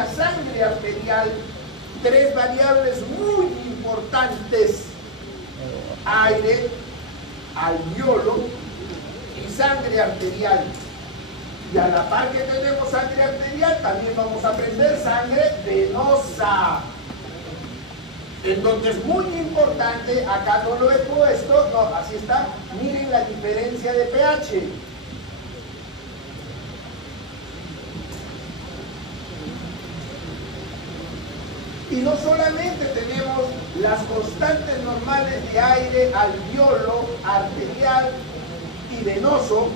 la sangre arterial, tres variables muy importantes: aire, alveolo y sangre arterial. Y a la par que tenemos sangre arterial, también vamos a aprender sangre venosa. Entonces, muy importante, acá no lo he puesto, no, así está, miren la diferencia de pH. Y no solamente tenemos las constantes normales de aire, alveolo, arterial y venoso,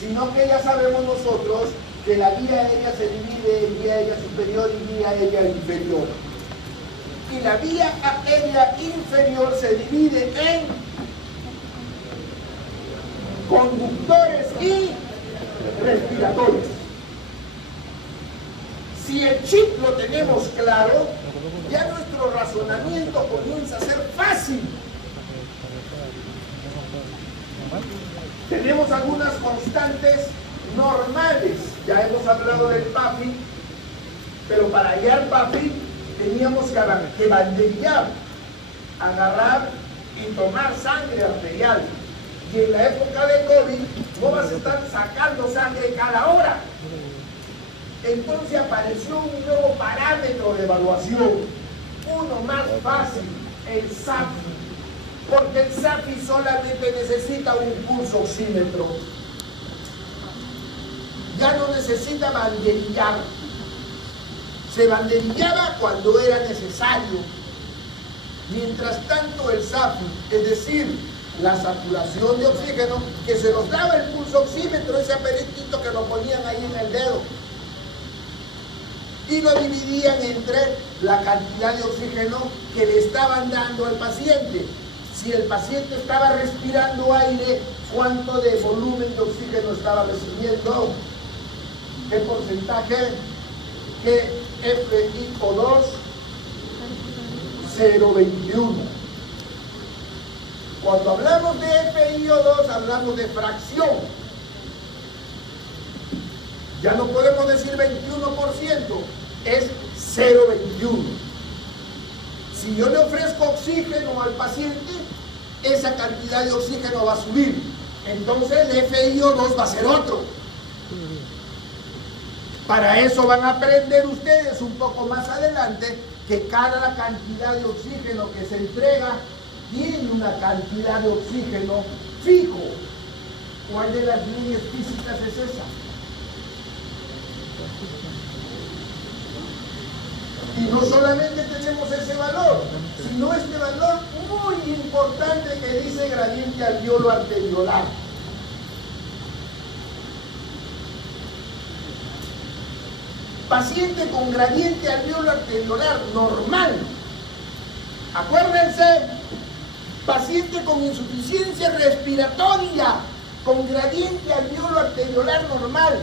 sino que ya sabemos nosotros que la vía aérea se divide en vía aérea superior y vía aérea inferior. Y la vía aérea inferior se divide en conductores y respiratorios. Si el chip lo tenemos claro, ya nuestro razonamiento comienza a ser fácil. Tenemos algunas constantes normales. Ya hemos hablado del PAFI, pero para hallar PAFI teníamos que banderillar, agarrar y tomar sangre arterial. Y en la época de COVID no vas a estar sacando sangre cada hora. Entonces apareció un nuevo parámetro de evaluación, uno más fácil, el SAFI. Porque el SAFI solamente necesita un pulso oxímetro. Ya no necesita banderillar. Se banderillaba cuando era necesario. Mientras tanto el SAFI, es decir, la saturación de oxígeno, que se nos daba el pulso oxímetro, ese aparatito que lo ponían ahí en el dedo, y lo dividían entre la cantidad de oxígeno que le estaban dando al paciente. Si el paciente estaba respirando aire, ¿cuánto de volumen de oxígeno estaba recibiendo? ¿Qué porcentaje? ¿Qué FiO2? 0,21. Cuando hablamos de FiO2, hablamos de fracción. Ya no podemos decir 21%, es 0,21. Si yo le ofrezco oxígeno al paciente, esa cantidad de oxígeno va a subir. Entonces el FiO2 va a ser otro. Para eso van a aprender ustedes un poco más adelante que cada cantidad de oxígeno que se entrega tiene una cantidad de oxígeno fijo. ¿Cuál de las leyes físicas es esa? Y no solamente tenemos ese valor, sino este valor muy importante que dice gradiente alveolo arteriolar. Paciente con gradiente alveolo arteriolar normal. Acuérdense, paciente con insuficiencia respiratoria con gradiente alveolo arteriolar normal,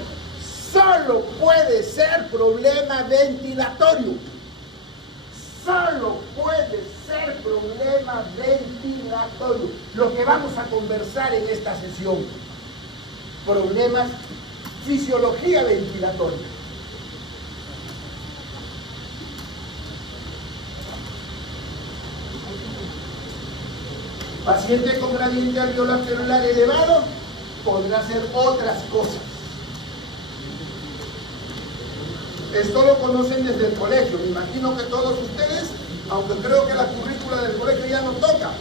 solo puede ser problema ventilatorio. Solo puede ser problema ventilatorio. Lo que vamos a conversar en esta sesión. Problemas, fisiología ventilatoria. Paciente con gradiente alveolo arteriolar elevado podrá hacer otras cosas. Esto lo conocen desde el colegio. Me imagino que todos ustedes, aunque creo que la currícula del colegio ya no toca,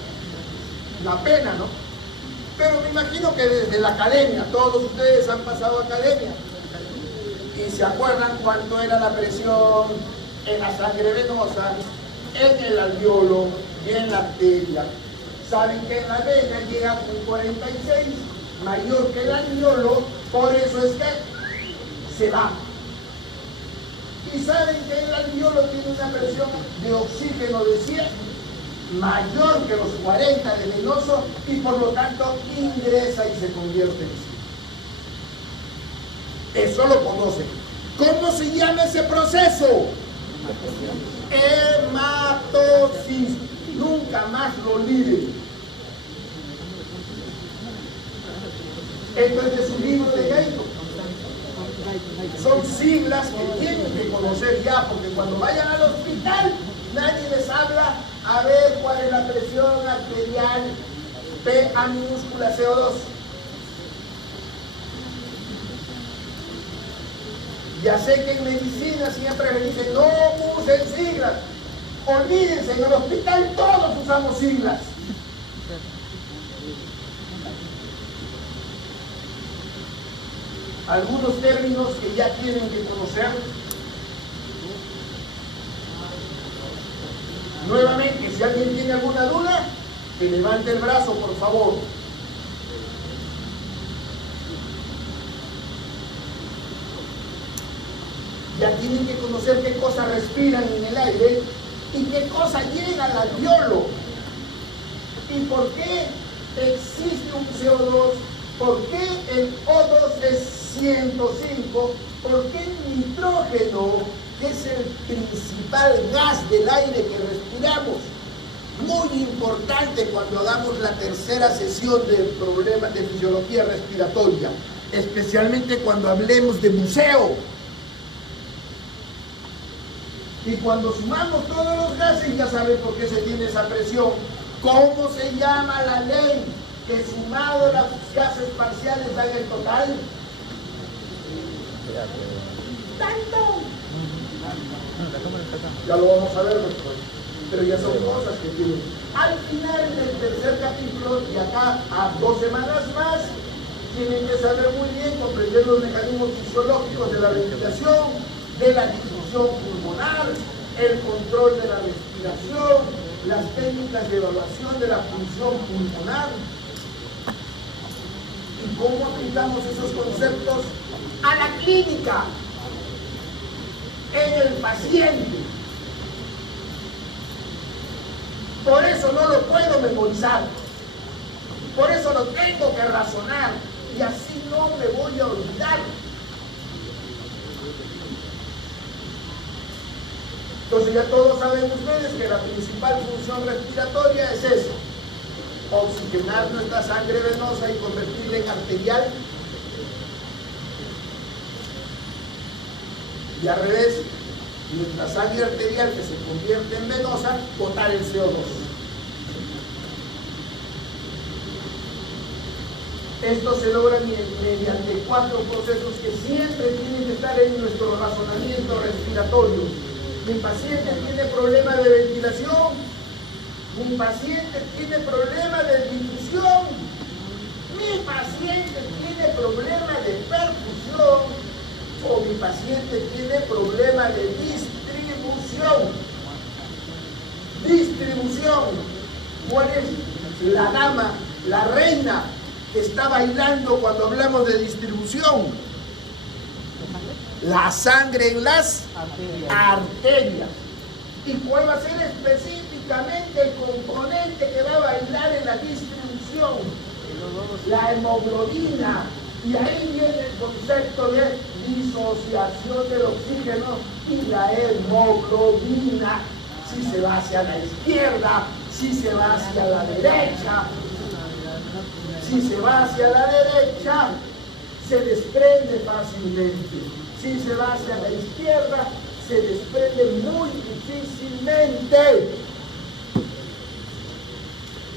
la pena, ¿no? Pero me imagino que desde la academia, todos ustedes han pasado academia y se acuerdan cuánto era la presión en la sangre venosa, en el alveolo y en la arteria. Saben que en la vena llega con 46, mayor que el alveolo, por eso es que se va. Y saben que el alveolo tiene una presión de oxígeno de 100, mayor que los 40 de venoso, y por lo tanto ingresa y se convierte en 100. Eso lo conocen. ¿Cómo se llama ese proceso? Hematosis. Nunca más lo olviden. Esto es de su libro de Gaito. Son siglas que tienen que conocer ya, porque cuando vayan al hospital nadie les habla a ver cuál es la presión arterial, PA minúscula CO2. Ya sé que en medicina siempre me dicen no usen siglas. Olvídense, en el hospital todos usamos siglas. Algunos términos que ya tienen que conocer. Nuevamente, si alguien tiene alguna duda, que levante el brazo, por favor. Ya tienen que conocer qué cosas respiran en el aire y qué cosas llegan al alveolo. ¿Y por qué existe un CO2? ¿Por qué el O2 es 105? ¿Por qué el nitrógeno, que es el principal gas del aire que respiramos? Muy importante cuando hagamos la tercera sesión de problemas de fisiología respiratoria, especialmente cuando hablemos de buceo. Y cuando sumamos todos los gases, ya saben por qué se tiene esa presión. ¿Cómo se llama la ley que sumado los gases parciales dan el total? ¡Tanto! Ya lo vamos a ver después. Pero ya son cosas que tienen. Al final del tercer capítulo, y acá a 2 semanas más, tienen que saber muy bien, comprender los mecanismos fisiológicos de la ventilación, de la difusión pulmonar, el control de la respiración, las técnicas de evaluación de la función pulmonar y cómo aplicamos esos conceptos a la clínica, en el paciente. Por eso no lo puedo memorizar, por eso lo tengo que razonar y así no me voy a olvidar. Entonces ya todos saben ustedes que la principal función respiratoria es eso: oxigenar nuestra sangre venosa y convertirla en arterial. Y al revés, nuestra sangre arterial que se convierte en venosa, botar el CO2. Esto se logra mediante 4 procesos que siempre tienen que estar en nuestro razonamiento respiratorio. Mi paciente tiene problema de ventilación, mi paciente tiene problema de difusión, mi paciente tiene problema de perfusión o mi paciente tiene problema de distribución. Distribución. ¿Cuál es la dama, la reina que está bailando cuando hablamos de distribución? La sangre en las arterias. ¿Y cuál va a ser específicamente el componente que va a bailar en la distribución? La hemoglobina. Y ahí viene el concepto de disociación del oxígeno y la hemoglobina. Si se va hacia la izquierda, si se va hacia la derecha. Si se va hacia la derecha, se desprende fácilmente. Si se va hacia la izquierda, se desprende muy difícilmente.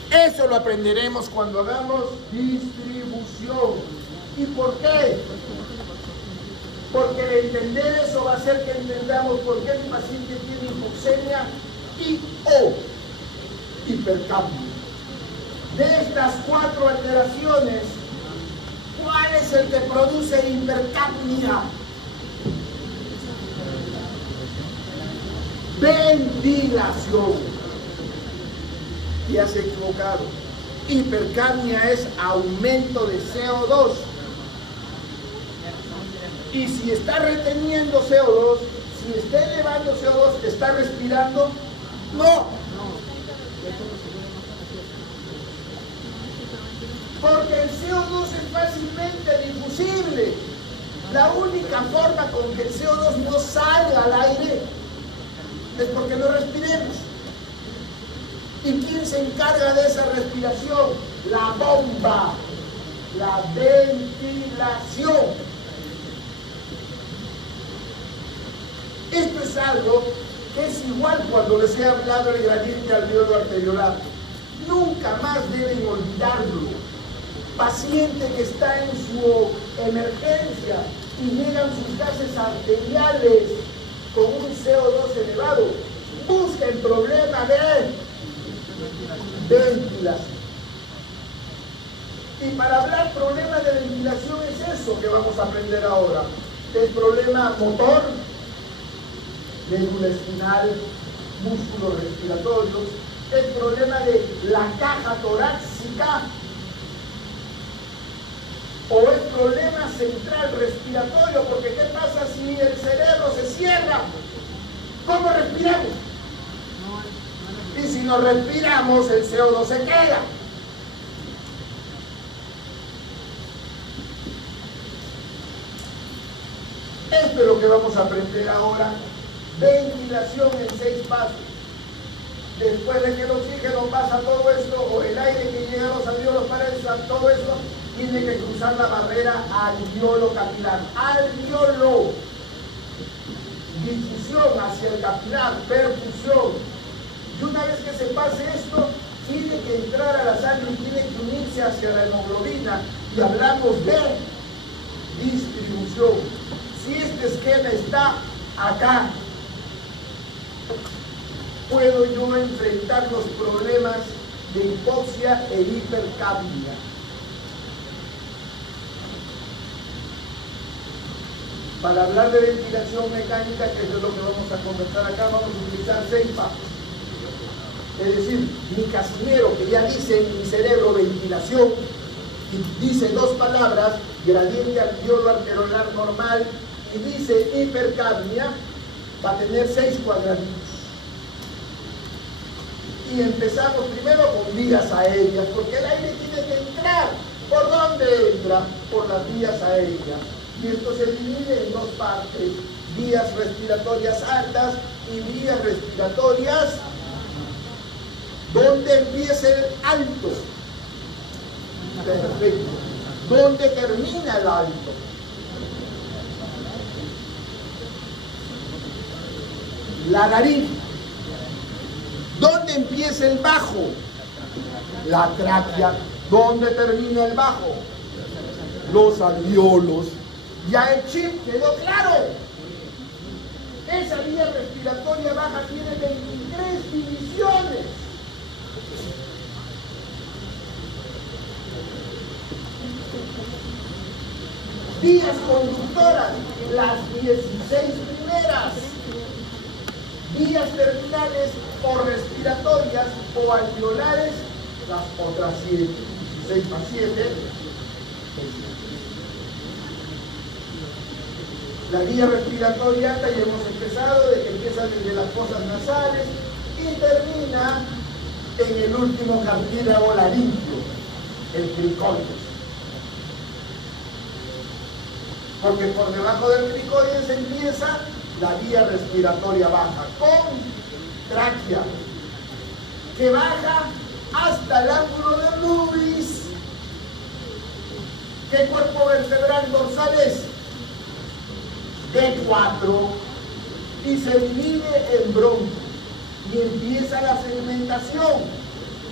Eso lo aprenderemos cuando hagamos distribución. ¿Y por qué? Porque el entender eso va a hacer que entendamos por qué mi paciente tiene hipoxemia y o hipercapnia. De estas 4 alteraciones, ¿cuál es el que produce hipercapnia? Ventilación. Y has equivocado. Hipercapnia es aumento de CO2. Y si está reteniendo CO2, si está elevando CO2, ¿está respirando? No. Porque el CO2 es fácilmente difusible. La única forma con que el CO2 no salga al aire es porque no respiremos. ¿Y quién se encarga de esa respiración? La bomba, la ventilación. Esto es algo que es igual cuando les he hablado del gradiente alveolo arteriolar. Nunca más deben olvidarlo. Paciente que está en su emergencia y llegan sus gases arteriales con un CO2 elevado, busquen problema de ventilación. Y para hablar problema de ventilación es eso que vamos a aprender ahora. Es problema motor, médula espinal, músculos respiratorios, es problema de la caja torácica o es problema central respiratorio, porque ¿qué pasa si el cerebro se cierra? ¿Cómo respiramos? Y si no respiramos, el CO2 se queda. Esto es lo que vamos a aprender ahora. Ventilación en 6 pasos. Después de que el oxígeno pasa todo esto, o el aire que llega a los alveolos para todo esto, tiene que cruzar la barrera alveolo capilar. Alveolo. Difusión hacia el capilar, perfusión. Y una vez que se pase esto, tiene que entrar a la sangre y tiene que unirse hacia la hemoglobina. Y hablamos de distribución. Si este esquema está acá, puedo yo enfrentar los problemas de hipoxia e hipercapnia. Para hablar de ventilación mecánica, que es lo que vamos a conversar acá, vamos a utilizar 6 pasos. Es decir, mi casinero que ya dice en mi cerebro ventilación, y dice 2 palabras, gradiente alveolo arteriolar normal, y dice hipercapnia, va a tener 6 cuadraditos. Y empezamos primero con vías aéreas, porque el aire tiene que entrar. ¿Por dónde entra? Por las vías aéreas. Y esto se divide en 2 partes, vías respiratorias altas y vías respiratorias. ¿Dónde empieza el alto? Perfecto. ¿Dónde termina el alto? La nariz. ¿Dónde empieza el bajo? La tráquea. ¿Dónde termina el bajo? Los alveolos. Ya el chip quedó claro. Esa vía respiratoria baja tiene 23 divisiones. Vías conductoras, las 16 primeras. Vías terminales o respiratorias o alveolares, las otras 7, 16 más 7. La vía respiratoria alta ya hemos empezado, de que empieza desde las fosas nasales y termina en el último cartílago laríngeo, el cricoides. Porque por debajo del cricoides empieza la vía respiratoria baja, con tráquea, que baja hasta el ángulo de Lewis. ¿Qué cuerpo vertebral dorsal es? D4, y se divide en bronquios. Y empieza la segmentación.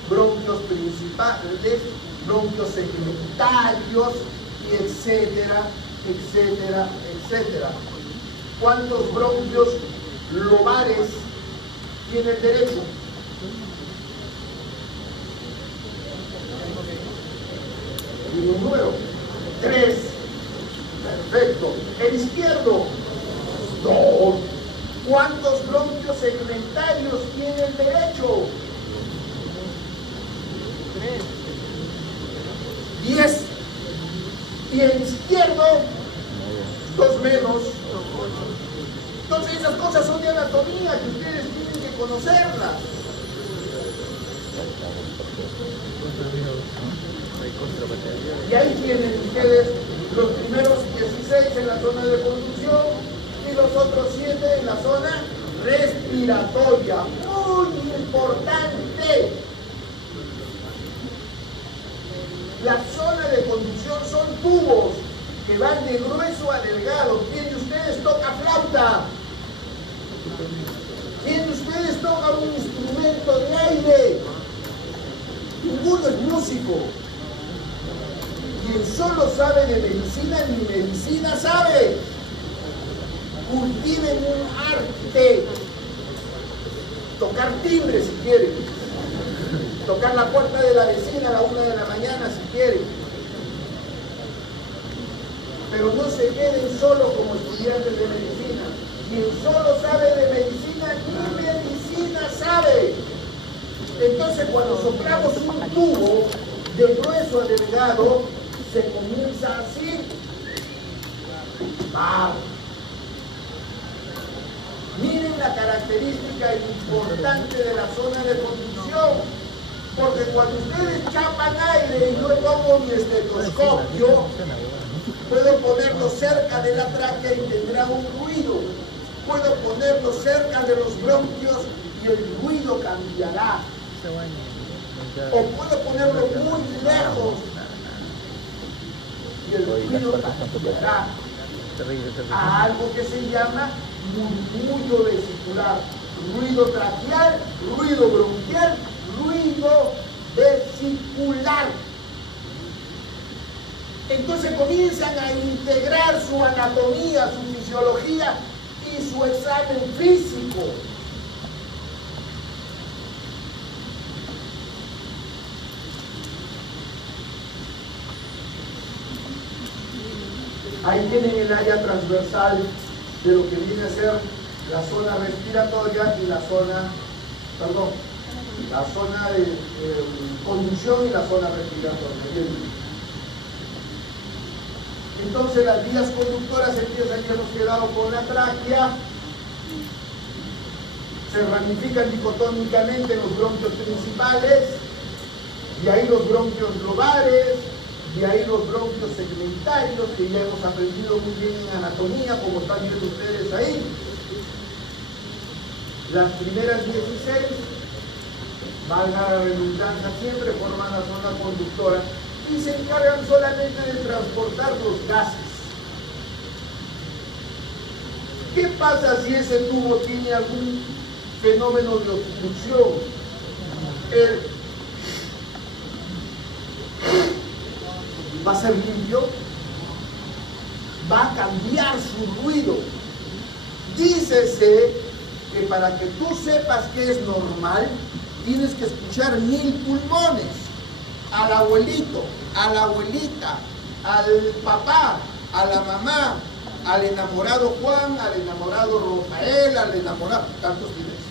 Bronquios principales, bronquios segmentarios, y etcétera, etcétera, etcétera. ¿Cuántos bronquios lobares tiene el derecho? Y un número. 3. Perfecto. El izquierdo. 2. ¿Cuántos bronquios segmentarios tiene el derecho? 10. Y el izquierdo, 2 menos. Entonces esas cosas son de anatomía que ustedes tienen que conocerlas. Y ahí tienen ustedes los primeros 16 en la zona de conducción y los otros 7 en la zona respiratoria. Muy importante. La zona de conducción son tubos que van de grueso a delgado. ¿Quién de ustedes toca flauta? no es músico. Quien solo sabe de medicina, ni medicina sabe. Cultiven un arte. Tocar timbre si quieren. Tocar la puerta de la vecina a la 1 de la mañana si quieren. Pero no se queden solo como estudiantes de medicina. Quien solo sabe de medicina, ni medicina sabe. Entonces cuando soplamos un tubo de grueso a delgado, se comienza así. ¡Wow! Miren la característica importante de la zona de conducción, porque cuando ustedes chapan aire y yo pongo mi estetoscopio, puedo ponerlo cerca de la tráquea y tendrá un ruido. Puedo ponerlo cerca de los bronquios y el ruido cambiará. O puedo ponerlo muy lejos y el ruido cambiará a algo que se llama murmullo vesicular, ruido traqueal, ruido bronquial, ruido vesicular. Entonces comienzan a integrar su anatomía, su fisiología y su examen físico. Ahí tienen el área transversal de lo que viene a ser la zona respiratoria y la zona de conducción y la zona respiratoria. Entonces las vías conductoras empiezan, ya hemos quedado con la tráquea, se ramifican dicotómicamente en los bronquios principales, y ahí los bronquios globales, y ahí los bronquios segmentarios, que ya hemos aprendido muy bien en anatomía, como están viendo ustedes ahí. Las primeras 16, valga la redundancia, siempre forman la zona conductora y se encargan solamente de transportar los gases. ¿Qué pasa si ese tubo tiene algún fenómeno de obstrucción? ¿Va a ser limpio? Va a cambiar su ruido. Dícese que para que tú sepas que es normal, tienes que escuchar 1000 pulmones. Al abuelito, a la abuelita, al papá, a la mamá, al enamorado Juan, al enamorado Rafael, al enamorado... ¿Tantos tienes?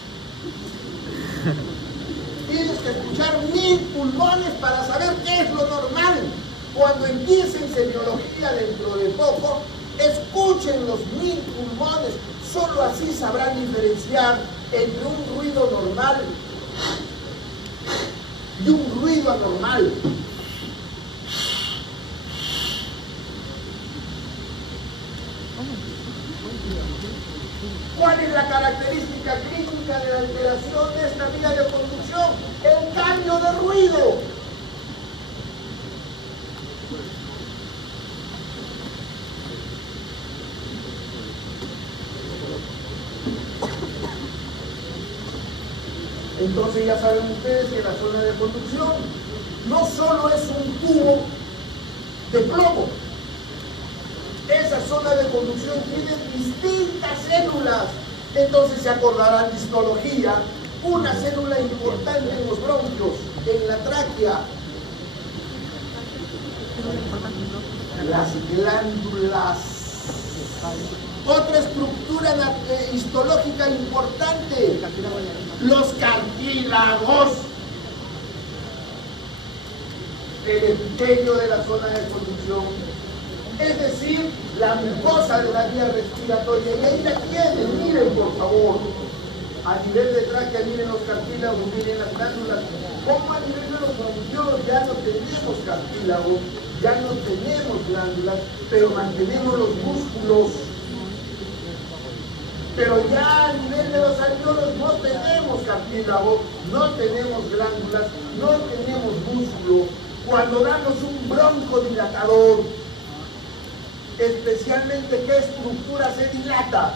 Tienes que escuchar 1000 pulmones para saber qué es lo normal. Cuando empiecen semiología dentro de poco, escuchen los 1000 pulmones. Solo así sabrán diferenciar entre un ruido normal y un ruido anormal. ¿Cuál es la característica clínica de la alteración de esta vía de conducción? El cambio de ruido. Entonces ya saben ustedes que la zona de conducción no solo es un tubo de plomo. Esa zona de conducción tiene distintas células. Entonces se acordarán de histología, una célula importante en los bronquios, en la tráquea. Las glándulas. Otra estructura histológica importante, los cartílagos, el epitelio de la zona de conducción, es decir, la mucosa de la vía respiratoria. Y ahí la tienen, miren por favor, a nivel de tráquea, miren los cartílagos, miren las glándulas. Como a nivel de los bronquiolos ya no tenemos cartílagos, ya no tenemos glándulas, pero mantenemos los músculos. Pero ya a nivel de los alveolos no tenemos cartílago, no tenemos glándulas, no tenemos músculo. Cuando damos un broncodilatador, especialmente, ¿qué estructura se dilata?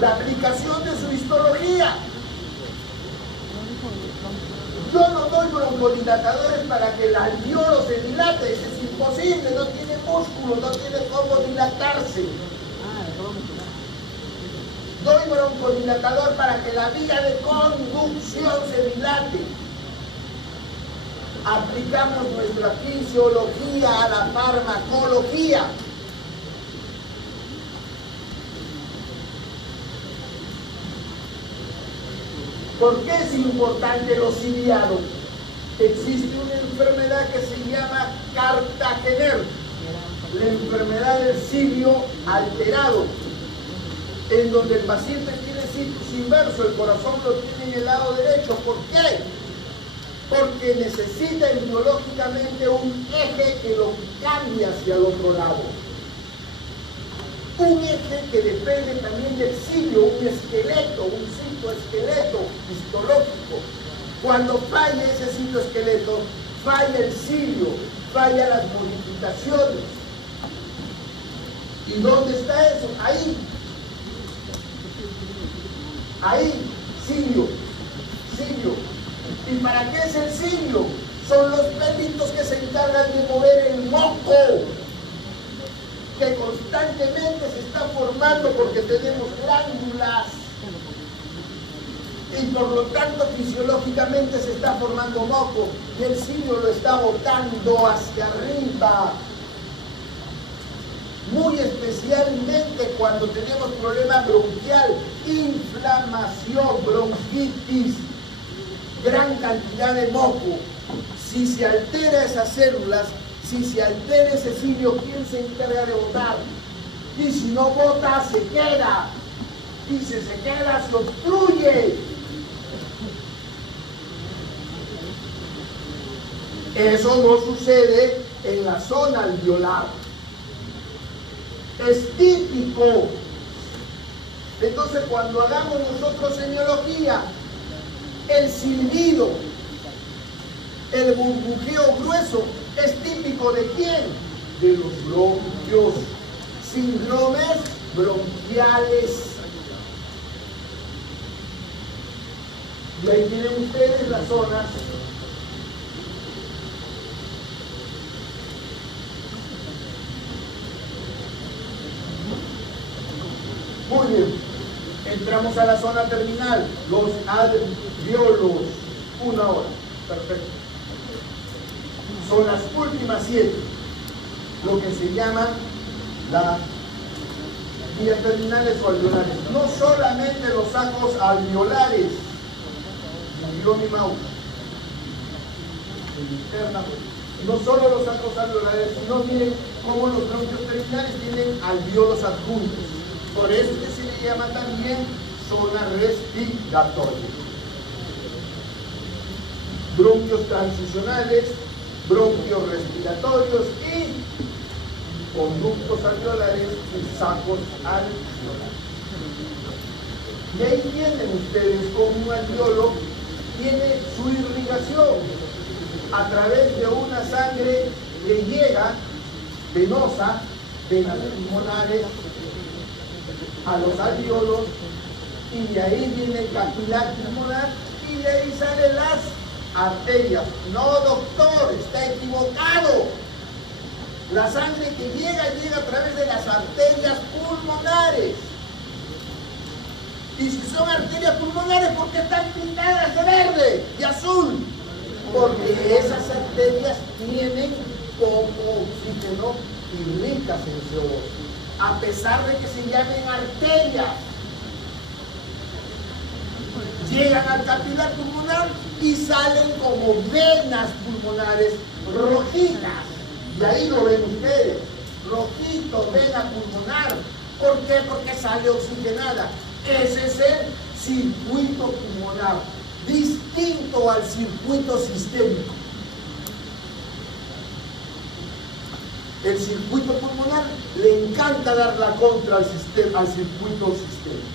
la aplicación de su histología. Yo no doy broncodilatadores para que el alveolo se dilate, eso es imposible, no tiene músculo, no tiene cómo dilatarse. Doy broncodilatador para que la vía de conducción se dilate. Aplicamos nuestra fisiología a la farmacología. ¿Por qué es importante lo ciliado? Existe una enfermedad que se llama Cartagener, la enfermedad del cilio alterado, en donde el paciente tiene situs inverso, el corazón lo tiene en el lado derecho. ¿Por qué? Porque necesita biológicamente un eje que lo cambie hacia el otro lado. Un eje que depende también del cilio, un esqueleto, un citoesqueleto histológico. Cuando falla ese citoesqueleto, falla el cilio, falla las modificaciones. ¿Y dónde está eso? Ahí. Ahí, cilio. ¿Y para qué es el cilio? Son los pelitos que se encargan de mover el moco, que constantemente se está formando porque tenemos glándulas y por lo tanto fisiológicamente se está formando moco y el cilio lo está botando hacia arriba. Muy especialmente cuando tenemos problema bronquial, inflamación, bronquitis, gran cantidad de moco. Si se altera esas células, si se altera ese cilio, ¿quién se encarga de botar? Y si no bota, se queda. Y si se queda, se obstruye. Eso no sucede en la zona alveolar. Es típico. Entonces, cuando hagamos nosotros semiología, el silbido, el burbujeo grueso, ¿es típico de quién? De los bronquios. Síndromes bronquiales. Y ahí tienen ustedes las zonas. Muy bien. Entramos a la zona terminal, los alveolos. 1 hora. Perfecto. Son las últimas 7. Lo que se llama las vías terminales o alveolares. No solamente los sacos alveolares. Yo mi mouse. No solo los sacos alveolares, sino miren cómo los bronquios terminales tienen alveolos adjuntos. Por eso que se le llama también zona respiratoria. Bronquios transicionales, bronquios respiratorios y conductos alveolares y sacos alveolares. Y ahí tienen ustedes como un alveolo tiene su irrigación a través de una sangre que llega venosa, venas pulmonares, a los alveolos, y de ahí viene el capilar pulmonar y de ahí salen las arterias. No, doctor, está equivocado. La sangre que llega a través de las arterias pulmonares. Y si son arterias pulmonares, ¿por qué están pintadas de verde y azul? Porque esas arterias tienen poco oxígeno y ricas en CO2. A pesar de que se llamen arterias, llegan al capilar pulmonar y salen como venas pulmonares rojitas. Y ahí lo ven ustedes, rojito, vena pulmonar. ¿Por qué? Porque sale oxigenada. Ese es el circuito pulmonar, distinto al circuito sistémico. El circuito pulmonar le encanta dar la contra al circuito sistémico.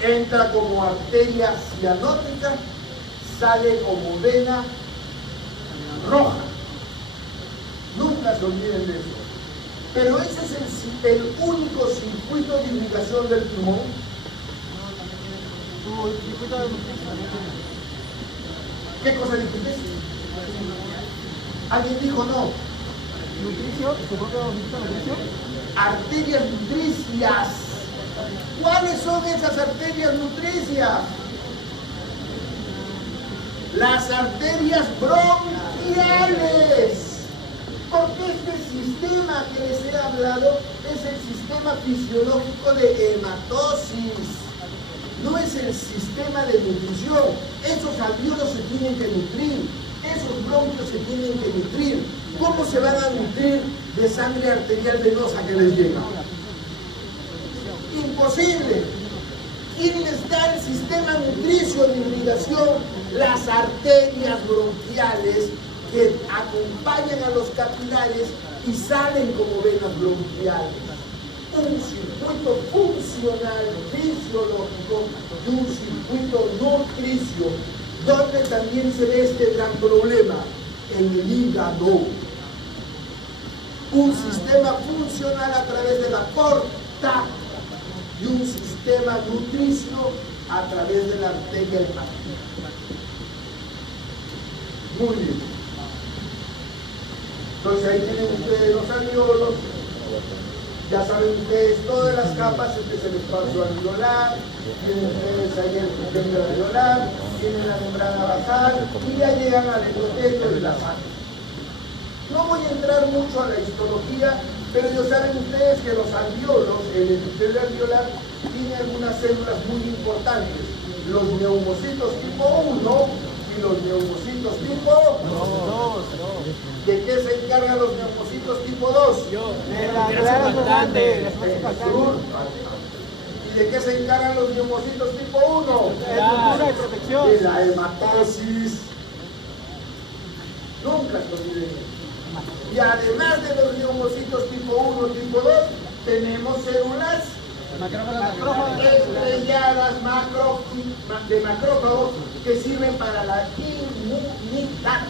Entra como arteria cianótica, sale como vena roja. Nunca se olviden de eso. Pero ese es el único circuito de irrigación del pulmón. ¿Qué cosa dijiste? ¿Alguien dijo no? ¿Nutricio? ¿Se puede nutricio? Arterias nutricias. ¿Cuáles son esas arterias nutricias? Las arterias bronquiales. Porque este sistema que les he hablado es el sistema fisiológico de hematosis. No es el sistema de nutrición. Esos alvéolos se tienen que nutrir. Esos bronquios se tienen que nutrir. ¿Cómo se van a nutrir de sangre arterial venosa que les llega? Imposible. ¿Quién les da el sistema nutricio de irrigación? Las arterias bronquiales que acompañan a los capilares y salen como venas bronquiales. Un circuito funcional, fisiológico y un circuito nutricio, donde también se ve este gran problema, en el hígado. Un sistema funcional a través de la porta y un sistema nutricio a través de la arteria hepática. Muy bien. Entonces ahí tienen ustedes los alvéolos. Ya saben ustedes todas las capas. Este es el espacio alveolar. Tienen ustedes ahí el epitelio alveolar. Tienen la membrana basal. Y ya llegan al endotelio y la sangre. No voy a entrar mucho a la histología, pero ya saben ustedes que los alvéolos, el epitelio alveolar, tiene algunas células muy importantes. Los neumocitos tipo 1 y los neumocitos tipo 2. ¿De qué se encargan los neumocitos tipo 2? De la grasa faltante. ¿Y de qué se encargan los neumocitos tipo 1? De protección. De la hematosis. Nunca se olviden. Y además de los neumocitos tipo 1 y tipo 2, tenemos células estrelladas de macrófagos que sirven para la inmunidad.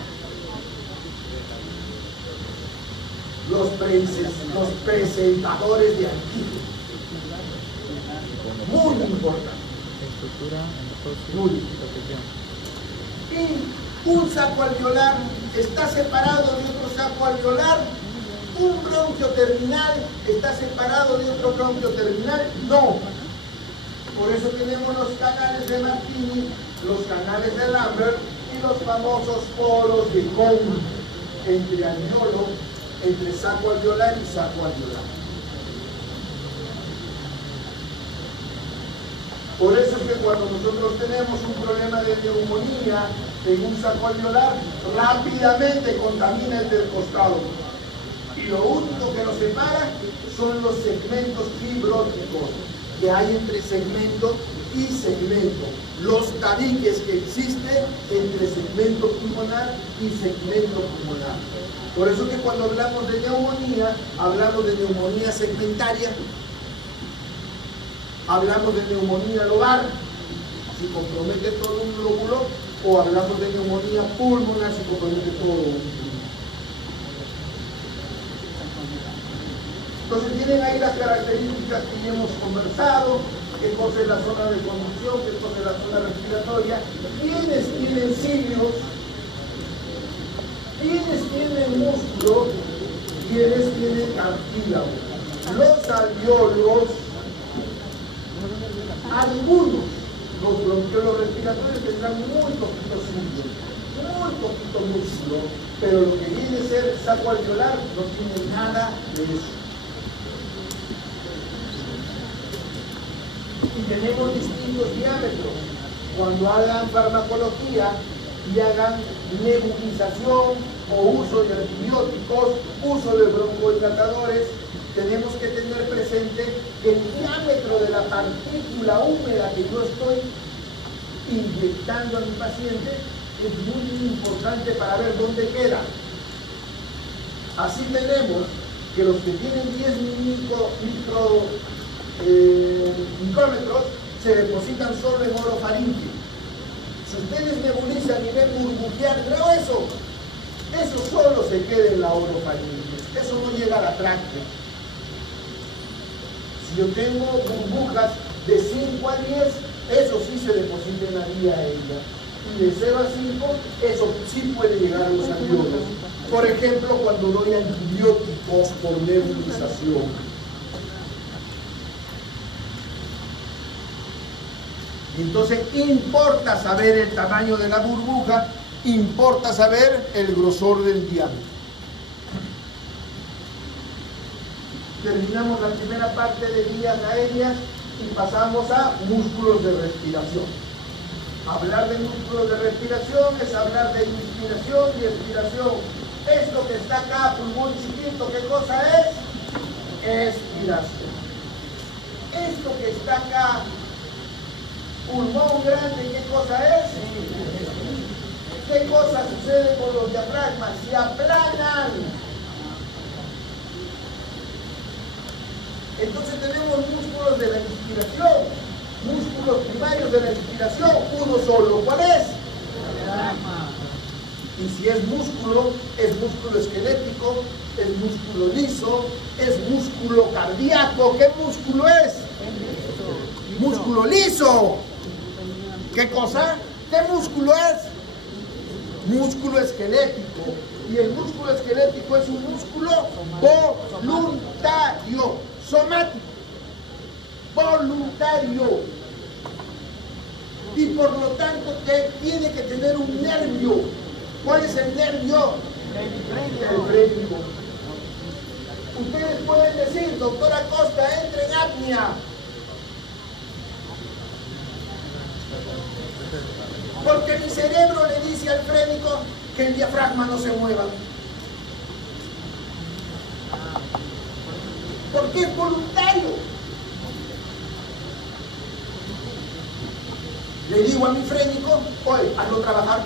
Los presentadores de antígenos. Muy importante. Muy importante. Y un saco alveolar está separado de otro saco alveolar. Un bronquio terminal está separado de otro bronquio terminal. No. Por eso tenemos los canales de Martini, los canales de Lambert y los famosos poros de Kohn entre alveolo, entre saco alveolar y saco alveolar. Por eso es que cuando nosotros tenemos un problema de neumonía en un saco alveolar, rápidamente contamina el del costado. Y lo único que nos separa son los segmentos fibróticos que hay entre segmento y segmento. Los tabiques que existen entre segmento pulmonar y segmento pulmonar. Por eso que cuando hablamos de neumonía, hablamos de neumonía segmentaria, hablamos de neumonía lobar, si compromete todo un lóbulo, o hablamos de neumonía pulmonar, si compromete todo un pulmón. Entonces tienen ahí las características que ya hemos conversado, qué cosa es la zona de conducción, qué cosa es la zona respiratoria, quiénes tienen cilios, quiénes tienen músculo, quiénes tienen cartílago. Los alvéolos, algunos, los bronquiolos respiratorios tendrán muy poquito cilio, muy poquito músculo, pero lo que viene a ser saco alveolar no tiene nada de eso. Y tenemos distintos diámetros. Cuando hagan farmacología y hagan nebulización o uso de antibióticos, uso de broncohidratantes, tenemos que tener presente que el diámetro de la partícula húmeda que yo estoy inyectando a mi paciente es muy importante para ver dónde queda. Así tenemos que los que tienen 10 micrómetros se depositan solo en orofaringe. Si ustedes nebulizan y ven burbujear grueso, eso solo se queda en la orofaringe, eso no llega a la tráquea. Si yo tengo burbujas de 5 a 10, eso sí se deposita en la vía aérea. Y de 0 a 5, eso sí puede llegar a los alveolos. Por ejemplo, cuando doy antibióticos por nebulización. Entonces, importa saber el tamaño de la burbuja, importa saber el grosor del diámetro. Terminamos la primera parte de vías aéreas y pasamos a músculos de respiración. Hablar de músculos de respiración es hablar de inspiración y expiración. Esto que está acá, pulmón chiquito, ¿qué cosa es? Expiración. Esto que está acá, pulmón grande, ¿qué cosa es? ¿Qué cosa sucede con los diafragmas? Se aplanan. Entonces tenemos músculos de la inspiración, músculos primarios de la inspiración, uno solo. ¿Cuál es? Y si es músculo esquelético, es músculo liso, es músculo cardíaco. ¿Qué músculo es? Músculo liso. ¿Qué cosa? ¿Qué músculo es? Músculo esquelético. Y el músculo esquelético es un músculo voluntario, somático, voluntario. Y por lo tanto tiene que tener un nervio. ¿Cuál es el nervio? El frénico. Ustedes pueden decir, doctor Acosta, entra en apnea. Porque mi cerebro le dice al frénico que el diafragma no se mueva. Porque es voluntario. Le digo a mi frénico, oye, hazlo trabajar.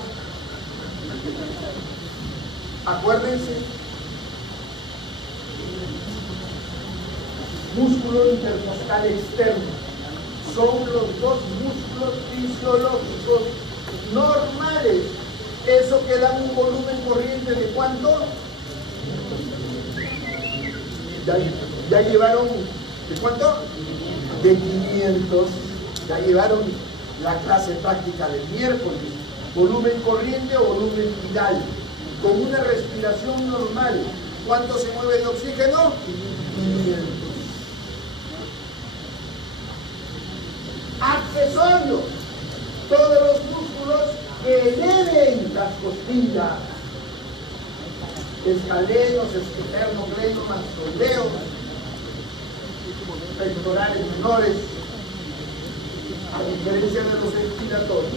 Acuérdense. Músculo intercostal externo. Son los dos músculos fisiológicos normales. Eso que da un volumen corriente de ¿cuánto? Ya llevaron, ¿de cuánto? De 500. Ya llevaron la clase práctica del miércoles. Volumen corriente o volumen vital. Con una respiración normal. ¿Cuánto se mueve de oxígeno? 500. Accesorios. Todos los músculos que eleven las costillas. Escalenos, esternocleidos, mastoideos, pectorales menores, a diferencia de los expiratorios.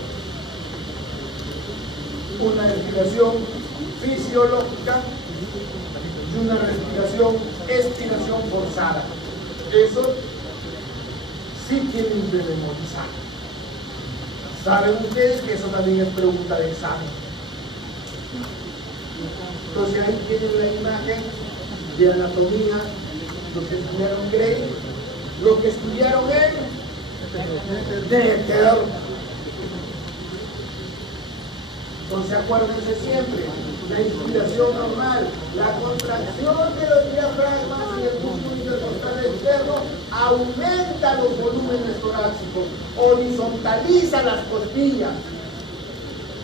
Una respiración fisiológica y una expiración forzada. Eso sí tienen que memorizar. Saben ustedes que eso también es pregunta de examen. Entonces ahí tienen la imagen de anatomía, los que estudiaron Gray, los que estudiaron Decker. Entonces acuérdense siempre, la inspiración normal, la contracción de los diafragmas y el músculo intercostal externo aumenta los volúmenes torácicos, horizontaliza las costillas,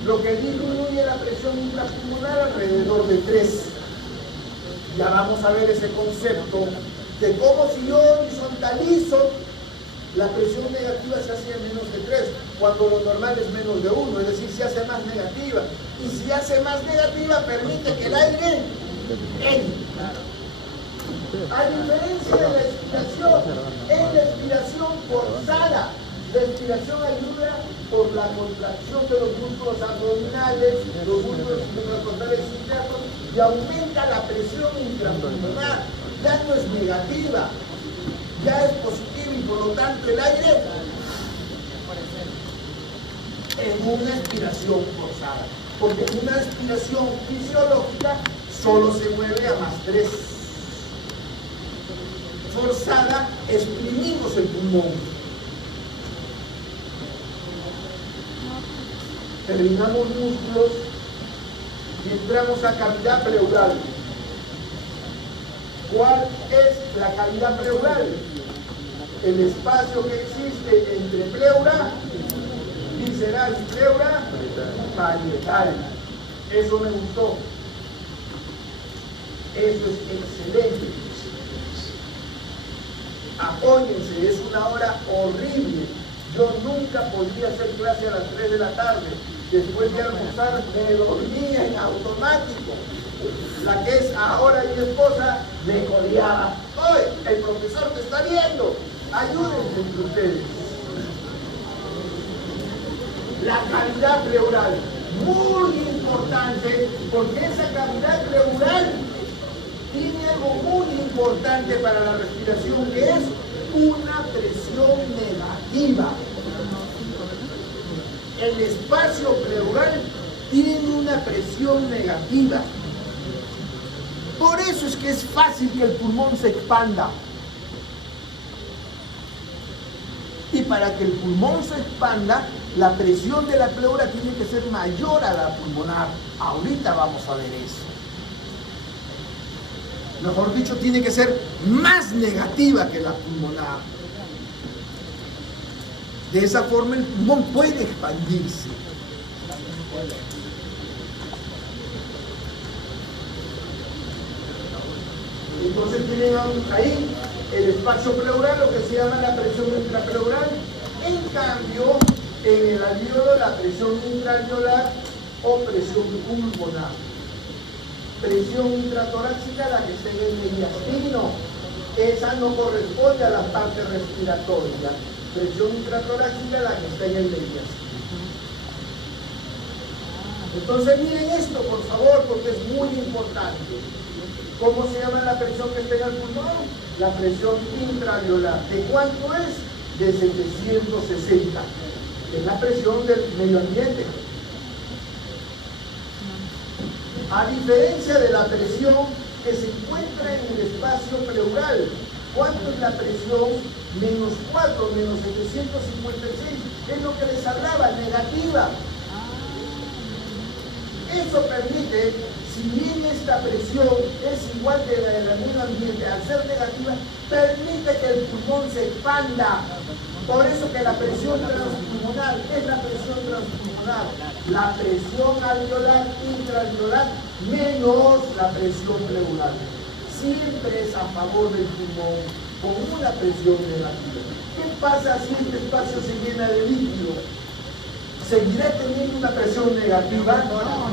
lo que disminuye la presión intrapulmonar alrededor de 3. Ya vamos a ver ese concepto de cómo si yo horizontalizo, la presión negativa se hace menos de 3, cuando lo normal es menos de 1, es decir, se hace más negativa. Y si hace más negativa, permite que el aire entre. A diferencia de la expiración, en la expiración forzada, la expiración ayuda por la contracción de los músculos abdominales, los músculos intercostales internos, y aumenta la presión intrapulmonar. Ya no es negativa, ya es positiva, y por lo tanto el aire en una expiración forzada. Porque en una expiración fisiológica solo se mueve a +3. Forzada, exprimimos el pulmón. Terminamos músculos y entramos a cavidad pleural. ¿Cuál es la cavidad pleural? el espacio que existe entre pleura visceral y pleura parietal. Eso me gustó. Eso es excelente. Apóyense, es una hora horrible. Yo nunca podía hacer clase a las 3 de la tarde. Después de almorzar me dormía en automático. La que es ahora mi esposa me codeaba. Oye, el profesor te está viendo. Ayúdense entre ustedes. La cavidad pleural, muy importante, porque esa cavidad pleural tiene algo muy importante para la respiración, que es una presión negativa. El espacio pleural tiene una presión negativa. Por eso es que es fácil que el pulmón se expanda. Y para que el pulmón se expanda, la presión de la pleura tiene que ser mayor a la pulmonar. Ahorita vamos a ver eso. Mejor dicho, tiene que ser más negativa que la pulmonar. De esa forma el pulmón puede expandirse. Entonces tienen ahí el espacio pleural, lo que se llama la presión intrapleural. En cambio, en el alveolo, la presión intraalveolar o presión pulmonar. Presión intratorácica, la que está en el mediastino, esa no corresponde a la parte respiratoria. Presión intratorácica, la que está en el mediastino. Entonces miren esto, por favor, porque es muy importante. ¿Cómo se llama la presión que está en el pulmón? La presión intraalveolar. ¿De cuánto es? De 760. Es la presión del medio ambiente. A diferencia de la presión que se encuentra en el espacio pleural. ¿Cuánto es la presión? Menos 4, menos 756. Es lo que les hablaba, negativa. Eso permite, si bien esta presión es igual que la del medio ambiente, al ser negativa, permite que el pulmón se expanda. Por eso que la presión transpulmonar es la presión transpulmonar. La presión alveolar, intraalveolar, menos la presión pleural. Siempre es a favor del pulmón con una presión negativa. ¿Qué pasa si este espacio se llena de líquido? ¿Seguirá teniendo una presión negativa?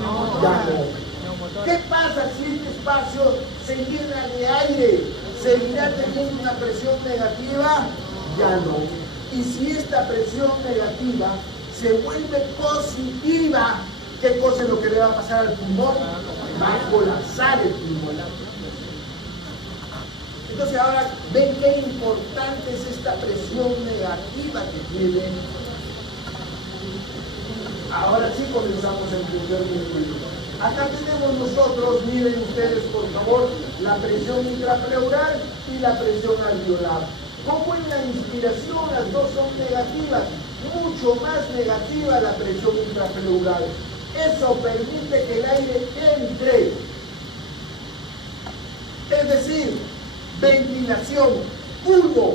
No. Ya no. ¿Qué pasa si este espacio se llena de aire? ¿Seguirá teniendo una presión negativa? Ya no. Y si esta presión negativa se vuelve positiva, ¿qué cosa es lo que le va a pasar al pulmón? Va a colapsar el pulmón. Entonces ahora ven qué importante es esta presión negativa que tiene. Ahora sí comenzamos a entender muy bien. Acá tenemos nosotros, miren ustedes por favor, la presión intrapleural y la presión alveolar. Como en la inspiración las dos son negativas, mucho más negativa la presión intrapleural. Eso permite que el aire entre. Es decir, ventilación. 1.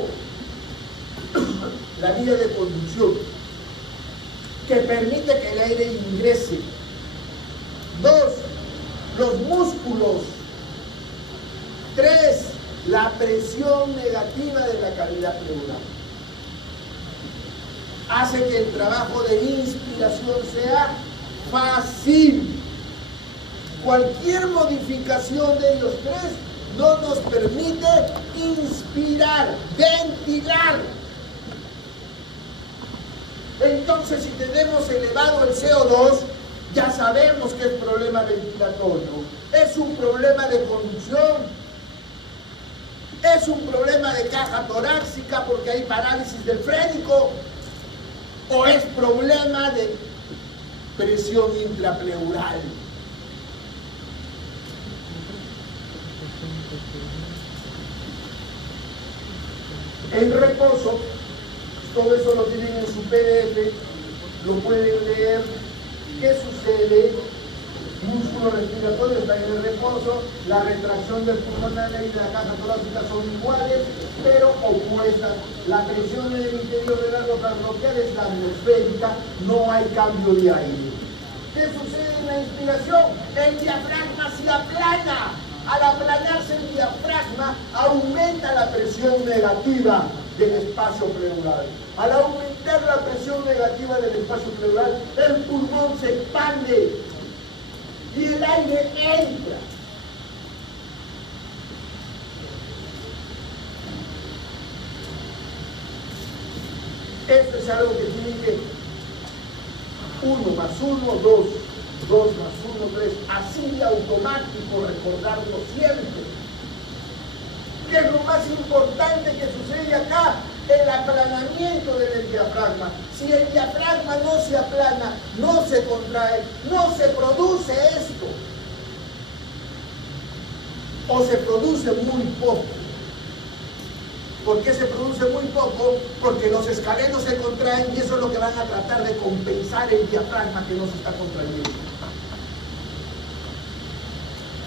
La vía de conducción, que permite que el aire ingrese. 2. Los músculos. 3. La presión negativa de la cavidad pleural. Hace que el trabajo de inspiración sea fácil. Cualquier modificación de ellos tres no nos permite inspirar, ventilar. Entonces, si tenemos elevado el CO2, ya sabemos que es problema ventilatorio. Es un problema de conducción. Es un problema de caja torácica porque hay parálisis del frénico. O es problema de presión intrapleural. En reposo, todo eso lo tienen en su PDF, lo pueden leer. ¿Qué sucede? músculo respiratorio está en el reposo, la retracción del pulmonar y de la caja torácica son iguales, pero opuestas. La presión en el interior del árbol bronquial es la atmosférica, no hay cambio de aire. ¿Qué sucede en la inspiración? El diafragma se aplana. Al aplanarse el diafragma, aumenta la presión negativa del espacio pleural. Al aumentar la presión negativa del espacio pleural, el pulmón se expande y el aire entra. Esto es algo que tiene que 1 más 1, 2, 2 más 1, 3, así de automático recordarlo siempre. ¿Qué es lo más importante que sucede acá? El aplanamiento del diafragma. Si el diafragma no se aplana, no se contrae, no se produce esto. O se produce muy poco. ¿Por qué se produce muy poco? Porque los escalenos se contraen y eso es lo que van a tratar de compensar el diafragma que no se está contrayendo.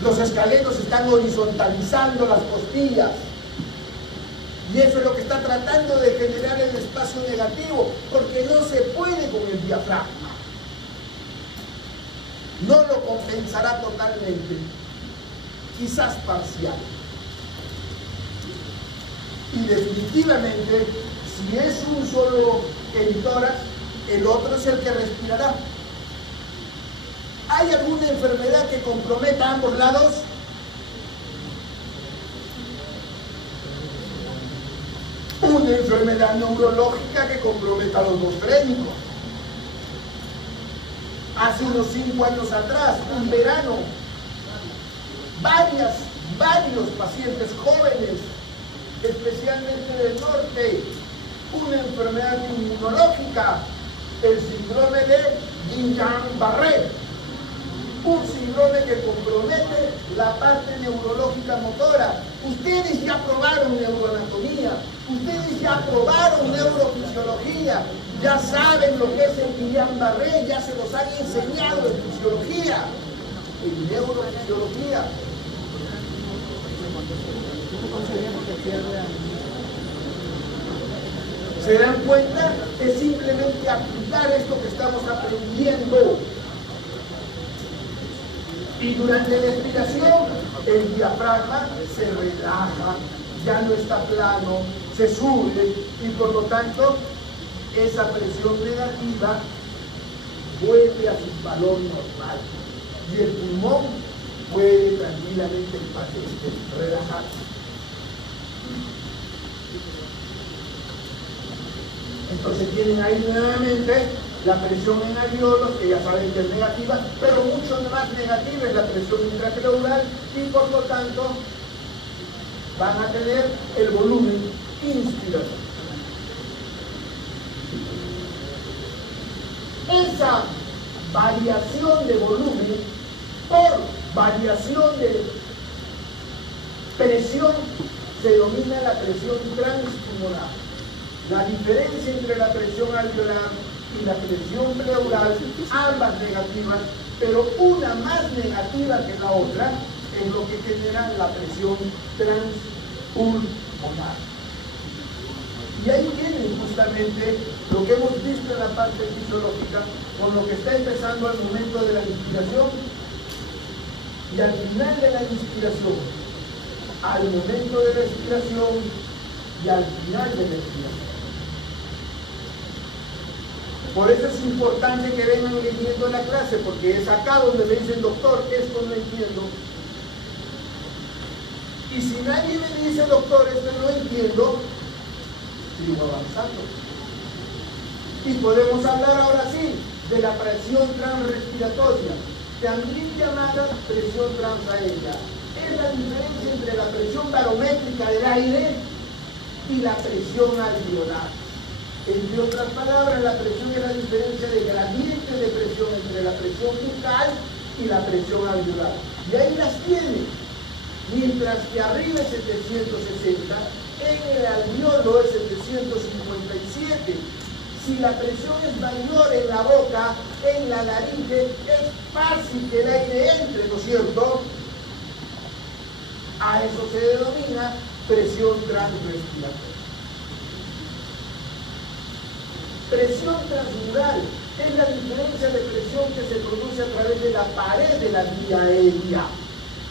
Los escalenos están horizontalizando las costillas y eso es lo que está tratando de generar el espacio negativo, porque no se puede con el diafragma. No lo compensará totalmente, quizás parcial. Y definitivamente, si es un solo emitórax, el otro es el que respirará. ¿Hay alguna enfermedad que comprometa a ambos lados? Una enfermedad neurológica que comprometa a los dos frénicos. Hace unos 5 años atrás, un verano, varios pacientes jóvenes, especialmente del norte, una enfermedad inmunológica, el síndrome de Guillain-Barré, un síndrome que compromete la parte neurológica motora. Ustedes ya probaron neuroanatomía, ustedes ya probaron neurofisiología, ya saben lo que es el Guillain-Barré, ya se los han enseñado en fisiología, en neurofisiología. ¿Se dan cuenta? Es simplemente aplicar esto que estamos aprendiendo. Y durante la expiración, el diafragma se relaja, ya no está plano, se sube y por lo tanto, esa presión negativa vuelve a su valor normal. Y el pulmón puede tranquilamente relajarse. Entonces tienen ahí nuevamente la presión en alveolos, que ya saben que es negativa, pero mucho más negativa es la presión intrapleural y por lo tanto van a tener el volumen inspiratorio. Esa variación de volumen por variación de presión se denomina la presión transpulmonar. La diferencia entre la presión alveolar y la presión pleural, ambas negativas, pero una más negativa que la otra, es lo que genera la presión transpulmonar. Y ahí tienen justamente lo que hemos visto en la parte fisiológica, con lo que está empezando al momento de la inspiración y al final de la inspiración, al momento de la expiración y al final de la expiración. Por eso es importante que vengan leyendo la clase, porque es acá donde me dicen, doctor, esto no entiendo. Y si nadie me dice, doctor, esto no entiendo, sigo avanzando. Y podemos hablar ahora sí de la presión transrespiratoria, también llamada presión transaérea. Es la diferencia entre la presión barométrica del aire y la presión alveolar. Entre otras palabras, la presión es la diferencia de gradiente de presión entre la presión bucal y la presión alveolar. Y ahí las tienen. Mientras que arriba es 760, en el alveolo es 757. Si la presión es mayor en la boca, en la laringe, es fácil que el aire entre, ¿no es cierto? A eso se denomina presión transrespiratoria. Presión transmural es la diferencia de presión que se produce a través de la pared de la vía aérea.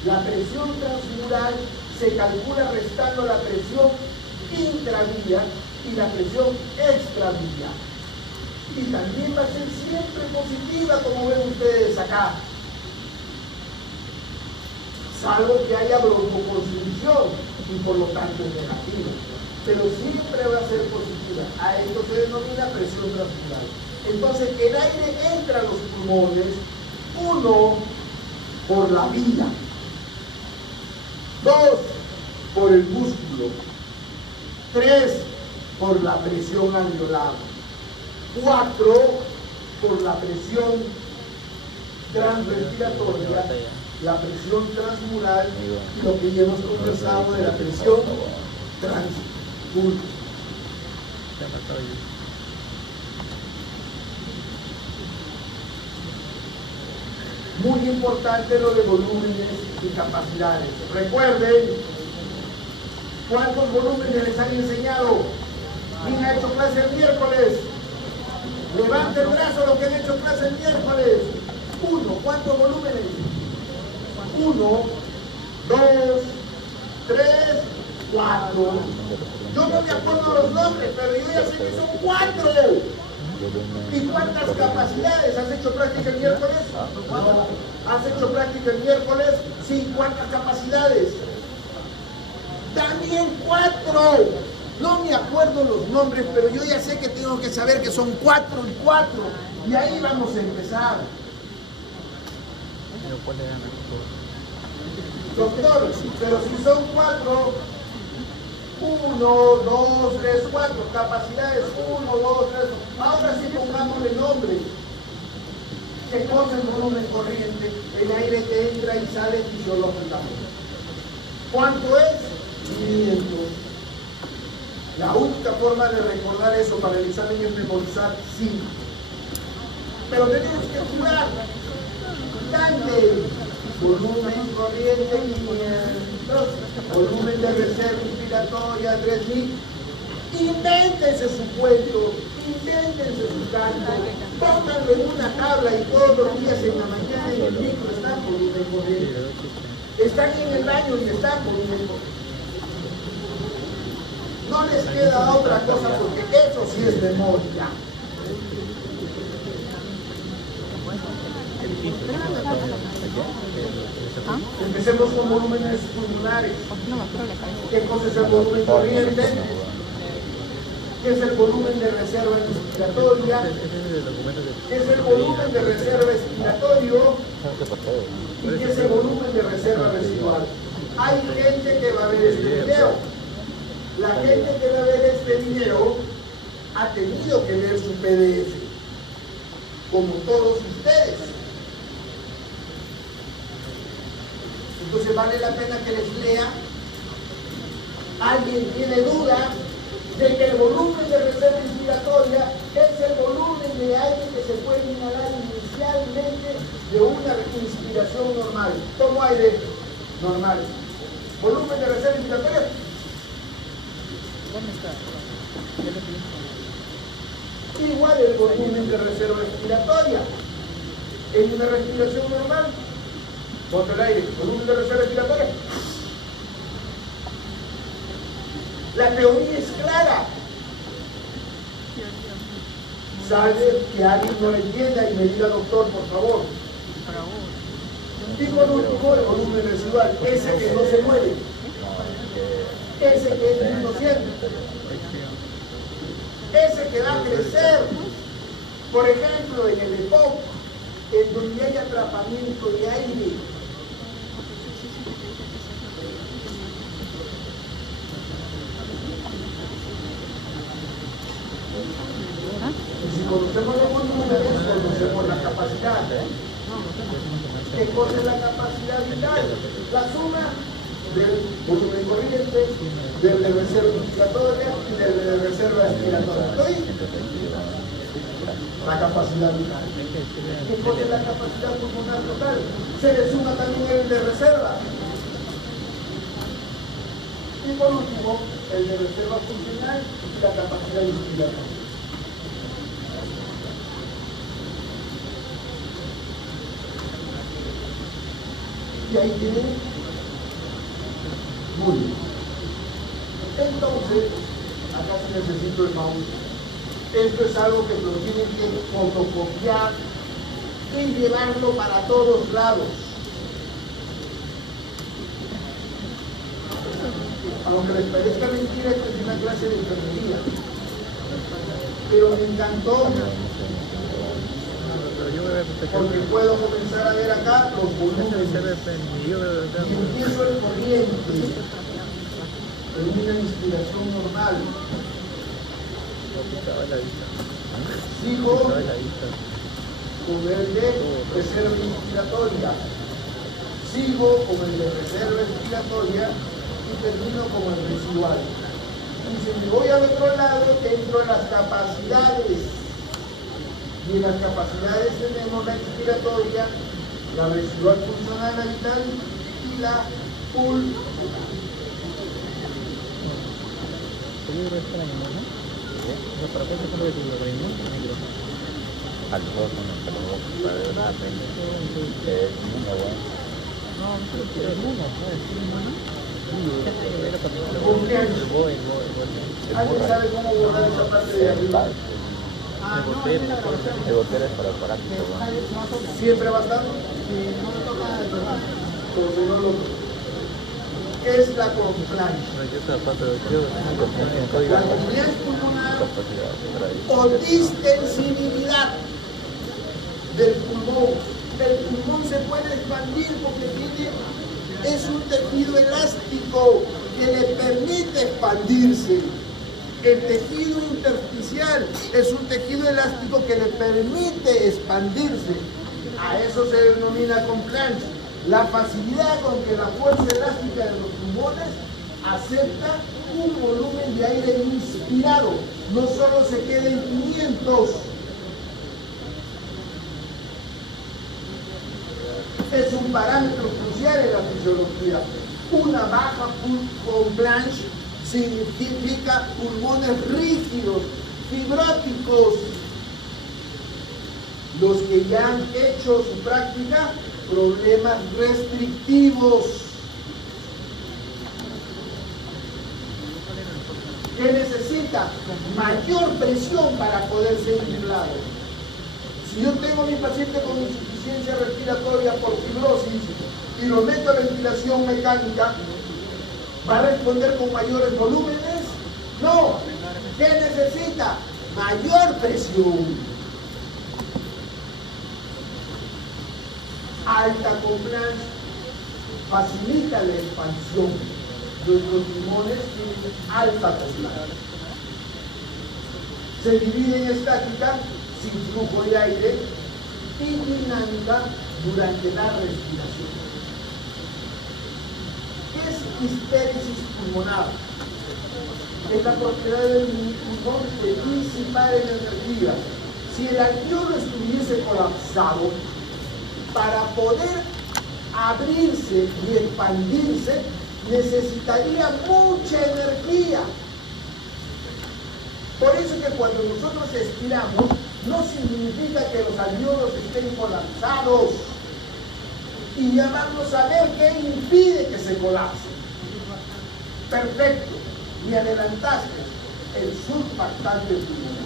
La presión transmural se calcula restando la presión intravía y la presión extravía. Y también va a ser siempre positiva, como ven ustedes acá. Salvo que haya broncoconstricción y por lo tanto es negativa. Pero siempre va a ser positiva. A esto se denomina presión transmural. Entonces, el aire entra a los pulmones, 1, por la vía, 2, por el músculo, 3, por la presión alveolar, 4, por la presión transrespiratoria, la presión transmural y lo que ya hemos conversado de la presión transmural. Muy importante lo de volúmenes y capacidades. Recuerden, ¿cuántos volúmenes les han enseñado? ¿Quién ha hecho clase el miércoles? Levante el brazo los que han hecho clase el miércoles. 1, ¿cuántos volúmenes? 1, 2, 3, 4. Yo no me acuerdo los nombres, pero yo ya sé que son 4. ¿Y cuántas capacidades? ¿Has hecho práctica el miércoles? No. ¿Has hecho práctica el miércoles? Sí, ¿cuántas capacidades? También 4. No me acuerdo los nombres, pero yo ya sé que tengo que saber que son 4 y 4. Y ahí vamos a empezar. Doctor, pero si son 4, 1, 2, 3, 4, capacidades 1, 2, 3, ahora sí pongámosle nombre. ¿Qué cosa es volumen corriente? El aire que entra y sale fisiológicamente. ¿Cuánto es? 500. La única forma de recordar eso para el examen es memorizar 5. Pero tenemos que jugar. Dante, volumen corriente 500, volumen de reserva inspiratoria 3000. Invéntense su cuento, invéntense su canto, pónganlo en una tabla y todos los días en la mañana en el micro están volumen corriente. Están en el baño y están volumen corriente. No les queda otra cosa porque eso sí es memoria. Empecemos con volúmenes pulmonares. ¿Qué cosa es el volumen corriente? ¿Qué es el volumen de reserva inspiratoria? ¿Qué es el volumen de reserva expiratorio? ¿Y qué es el volumen de reserva residual? Hay gente que va a ver este video. La gente que va a ver este video ha tenido que ver su PDF, como todos ustedes. Entonces vale la pena que les lea. ¿Alguien tiene duda de que el volumen de reserva inspiratoria es el volumen de aire que se puede inhalar inicialmente de una inspiración normal? Tomo aire normal. Volumen de reserva inspiratoria. ¿Dónde está? Igual el volumen de reserva respiratoria. En una respiración normal, contra el aire, volumen de reserva respiratoria. La teoría es clara. Salve que alguien no la entienda y me diga, doctor, por favor. Y por último, el volumen residual, ese que no se mueve. Ese que es inconsciente. Ese que va a crecer. Por ejemplo, en el EPOC, en donde hay atrapamiento de aire. Y si conocemos los volúmenes, conocemos la capacidad. ¿Qué cosa es la capacidad vital? La suma del volumen corriente importante del de reserva inspiratoria y del de reserva expiratoria. ¿Estoy? La capacidad vital. ¿Qué cosa es la capacidad pulmonar total? Se le suma también el de reserva. Y por último, el de reserva funcional y la capacidad inspiratoria. Y ahí tienen muy bien. Entonces, acá sí necesito el mouse. Esto es algo que lo tienen que fotocopiar y llevarlo para todos lados. Aunque les parezca mentira, esta es una clase de enfermería. Pero me encantó porque puedo comenzar a ver acá los volúmenes. Y empiezo el corriente en una inspiración normal. Sigo con el de reserva inspiratoria. Sigo con el de reserva expiratoria y termino con el residual. Y si me voy al otro lado, entro en las capacidades. Y en las capacidades tenemos la inspiratoria, la residual funcional la vital y la pulmonar. ¿Alguien sabe cómo borrar esa parte de arriba? El botero es para el parásito. ¿Siempre va a estar? Entonces no lo... ¿Qué es la compliance? La compliance pulmonar o distensibilidad del pulmón. El pulmón se puede expandir porque es un tejido elástico que le permite expandirse. El tejido intersticial es un tejido elástico que le permite expandirse. A eso se denomina compliance. La facilidad con que la fuerza elástica de los pulmones acepta un volumen de aire inspirado. No solo se queda en 500. Es un parámetro crucial en la fisiología. Una baja compliance significa pulmones rígidos, fibróticos. Los que ya han hecho su práctica, problemas restrictivos. ¿Qué necesita? Mayor presión para poder ser inflado. Si yo tengo a mi paciente con insuficiencia respiratoria por fibrosis y lo meto a ventilación mecánica, ¿va a responder con mayores volúmenes? No. ¿Qué necesita? Mayor presión. Alta compliance facilita la expansión. Nuestros pulmones tienen alta compliance. Se divide en estática, sin flujo de aire, y dinámica durante la respiración. ¿Qué es histéresis pulmonar? Es la propiedad del pulmón de disipar energía. Si el alveolo estuviese colapsado, para poder abrirse y expandirse, necesitaría mucha energía. Por eso que cuando nosotros expiramos, no significa que los alveolos estén colapsados. Y ya vamos a ver qué impide que se colapse. Perfecto, me adelantaste. El surfactante pulmonar.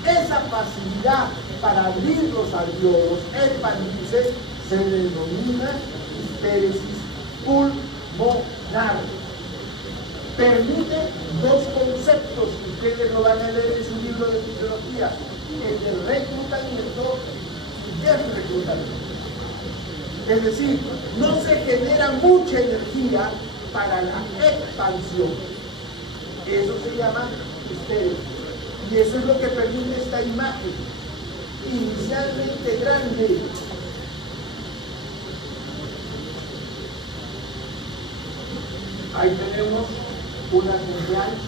Esa facilidad para abrir los alveolos, expandirse, se denomina histéresis pulmonar. Permite dos conceptos que ustedes lo van a leer en su libro de fisiología: el del reclutamiento y desreclutamiento. Es decir, no se genera mucha energía para la expansión. Eso se llama histéresis. Y eso es lo que permite esta imagen, inicialmente grande. Ahí tenemos una compliance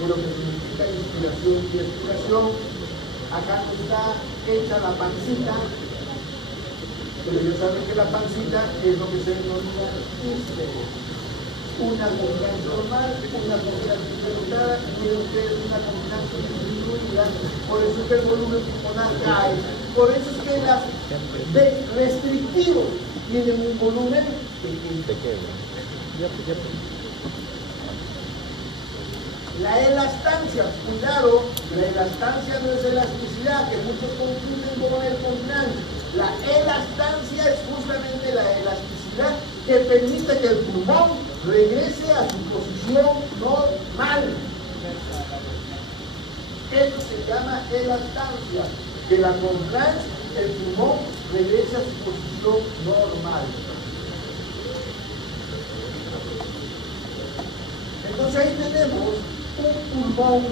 de lo que significa inspiración y expiración. Acá no está hecha la pancita, pero ya saben que la pancita es lo que se denomina interés. Una compliance normal, una compliance incrementada, y miren ustedes una compliance disminuida, por eso es que el volumen pulmonar cae, por eso es que las restrictivos tienen un volumen pequeño. La elastancia, cuidado, la elastancia no es elasticidad, que muchos confunden con el compliance. La elastancia es justamente la elasticidad que permite que el pulmón regrese a su posición normal. Eso se llama elastancia, que la compliance, el pulmón regrese a su posición normal. Entonces ahí tenemos un pulmón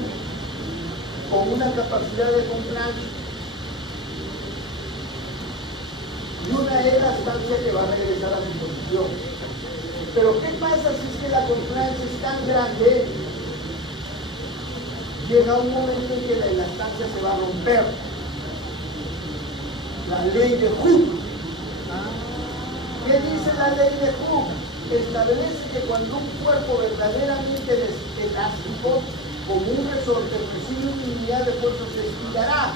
con una capacidad de compliance y una elastancia que va a regresar a su posición. Pero ¿qué pasa si es que la compliance es tan grande? Llega un momento en que la elastancia se va a romper. La ley de Hooke. ¿Qué dice la ley de Hooke? Establece que cuando un cuerpo verdaderamente elástico, como un resorte, recibe una unidad de fuerza, se estirará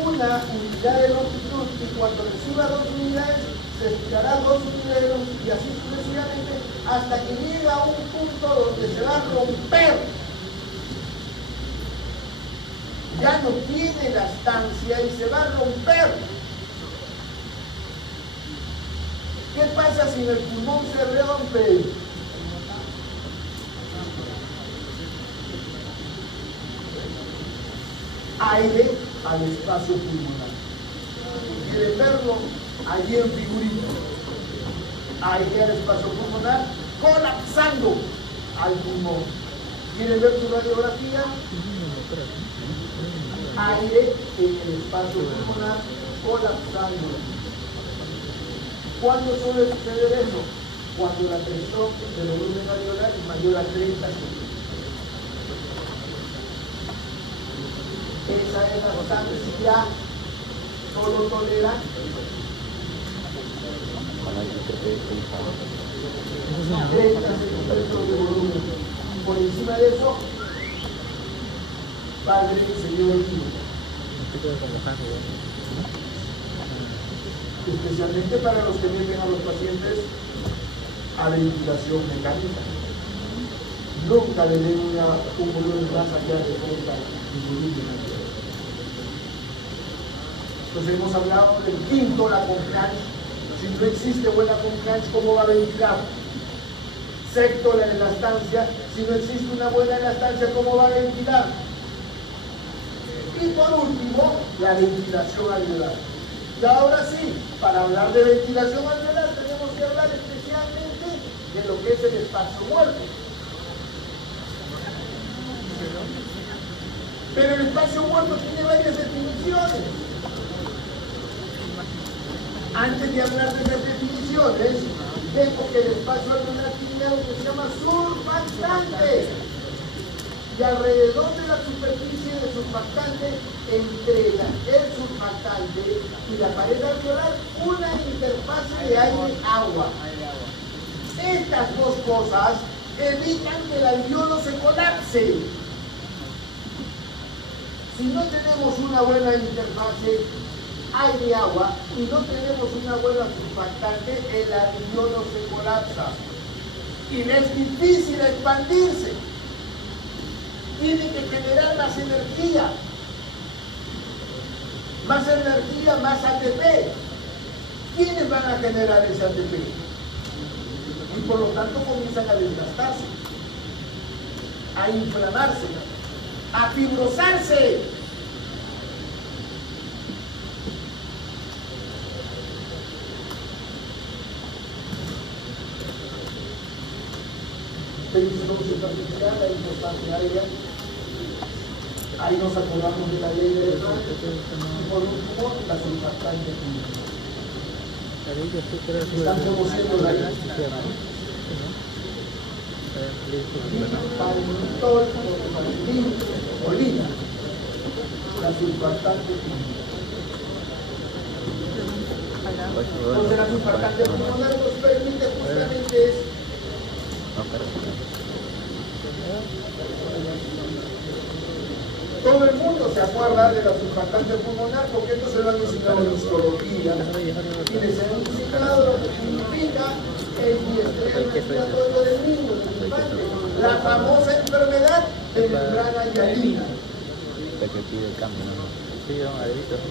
una unidad de longitud, y cuando reciba 2 unidades, se estirará 2 unidades de longitud, y así sucesivamente, hasta que llega a un punto donde se va a romper. Ya no tiene elastancia y se va a romper. ¿Qué pasa si en el pulmón se rompe? Aire al espacio pulmonar. ¿Quieren verlo? Allí en figurito. Aire al espacio pulmonar colapsando al pulmón. ¿Quieren ver su radiografía? Aire en el espacio pulmonar colapsando. ¿Cuándo suele suceder eso? Cuando la presión del volumen alveolar es mayor a 30 centímetros. Esa es la elasticidad, solo tolera 30 centímetros de volumen. Por encima de eso, Padre y Señor mío. Especialmente para los que meten a los pacientes a ventilación mecánica. Nunca le den un volumen más allá de 30 volumen. Entonces hemos hablado del quinto, la compliance. Si no existe buena compliance, ¿cómo va a ventilar? Sexto, la elastancia. Si no existe una buena elastancia, ¿cómo va a ventilar? Y por último, la ventilación alveolar. Y ahora sí, para hablar de ventilación alveolar tenemos que hablar especialmente de lo que es el espacio muerto. Pero el espacio muerto tiene varias definiciones. Antes de hablar de esas definiciones, vemos que el espacio alveolar tiene algo que se llama surfactante. Y alrededor de la superficie del surfactante, entre el surfactante y la pared alveolar, una interfase de aire-agua. Estas dos cosas evitan que el alveolo se colapse. Si no tenemos una buena interfase aire-agua y no tenemos una buena surfactante, el alveolo se colapsa y le es difícil expandirse. Tiene que generar más energía, más ATP. ¿Quiénes van a generar ese ATP? Y por lo tanto comienzan a desgastarse, a inflamarse, a fibrosarse. La importancia aérea. Ahí nos acordamos de la ley de Frank. Y por último, la surfactante química. Están conociendo la ley. Palmitol, olina, la surfactante. Entonces la surfactante pulmonar nos permite justamente eso. Todo el mundo se acuerda de la surfactante pulmonar porque esto se lo han enseñado en histología y les han enseñado lo que significa el diestrés respiratorio del niño, del infante, la famosa enfermedad de membrana hialina.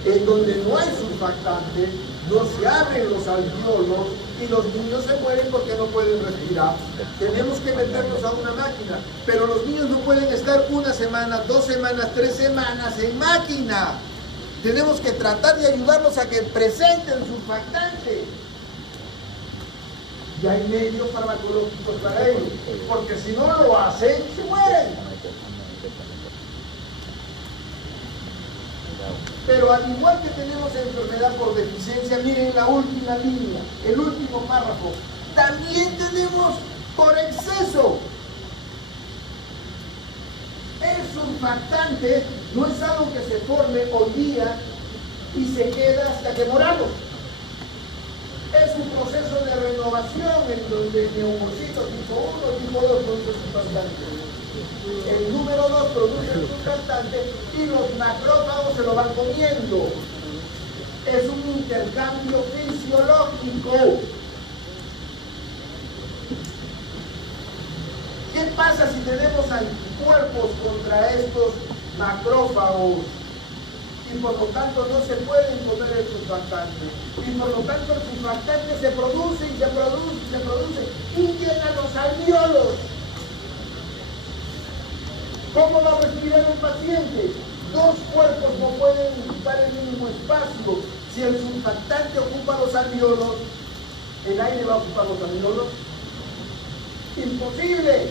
En donde no hay surfactante, no se abren los alveolos y los niños se mueren porque no pueden respirar. Tenemos que meterlos a una máquina, pero los niños no pueden estar 1 semana, 2 semanas, 3 semanas en máquina. Tenemos que tratar de ayudarlos a que presenten surfactante. Y hay medios farmacológicos para ello, porque si no lo hacen, se mueren. Pero al igual que tenemos enfermedad por deficiencia, miren la última línea, el último párrafo, también tenemos por exceso. El surfactante no es algo que se forme hoy día y se queda hasta que moramos. Es un proceso de renovación en donde neumocitos tipo 1 y tipo 2 producen surfactante. El número 2 produce el surfactante y los macrófagos se lo van comiendo. Es un intercambio fisiológico. ¿Qué pasa si tenemos anticuerpos contra estos macrófagos? Y por lo tanto no se pueden comer el surfactante. Y por lo tanto el surfactante se produce y se produce y se produce y llega a los alveolos. ¿Cómo va a respirar el paciente? 2 cuerpos no pueden ocupar el mismo espacio. Si el surfactante ocupa los alveolos, ¿el aire va a ocupar los alveolos? ¡Imposible!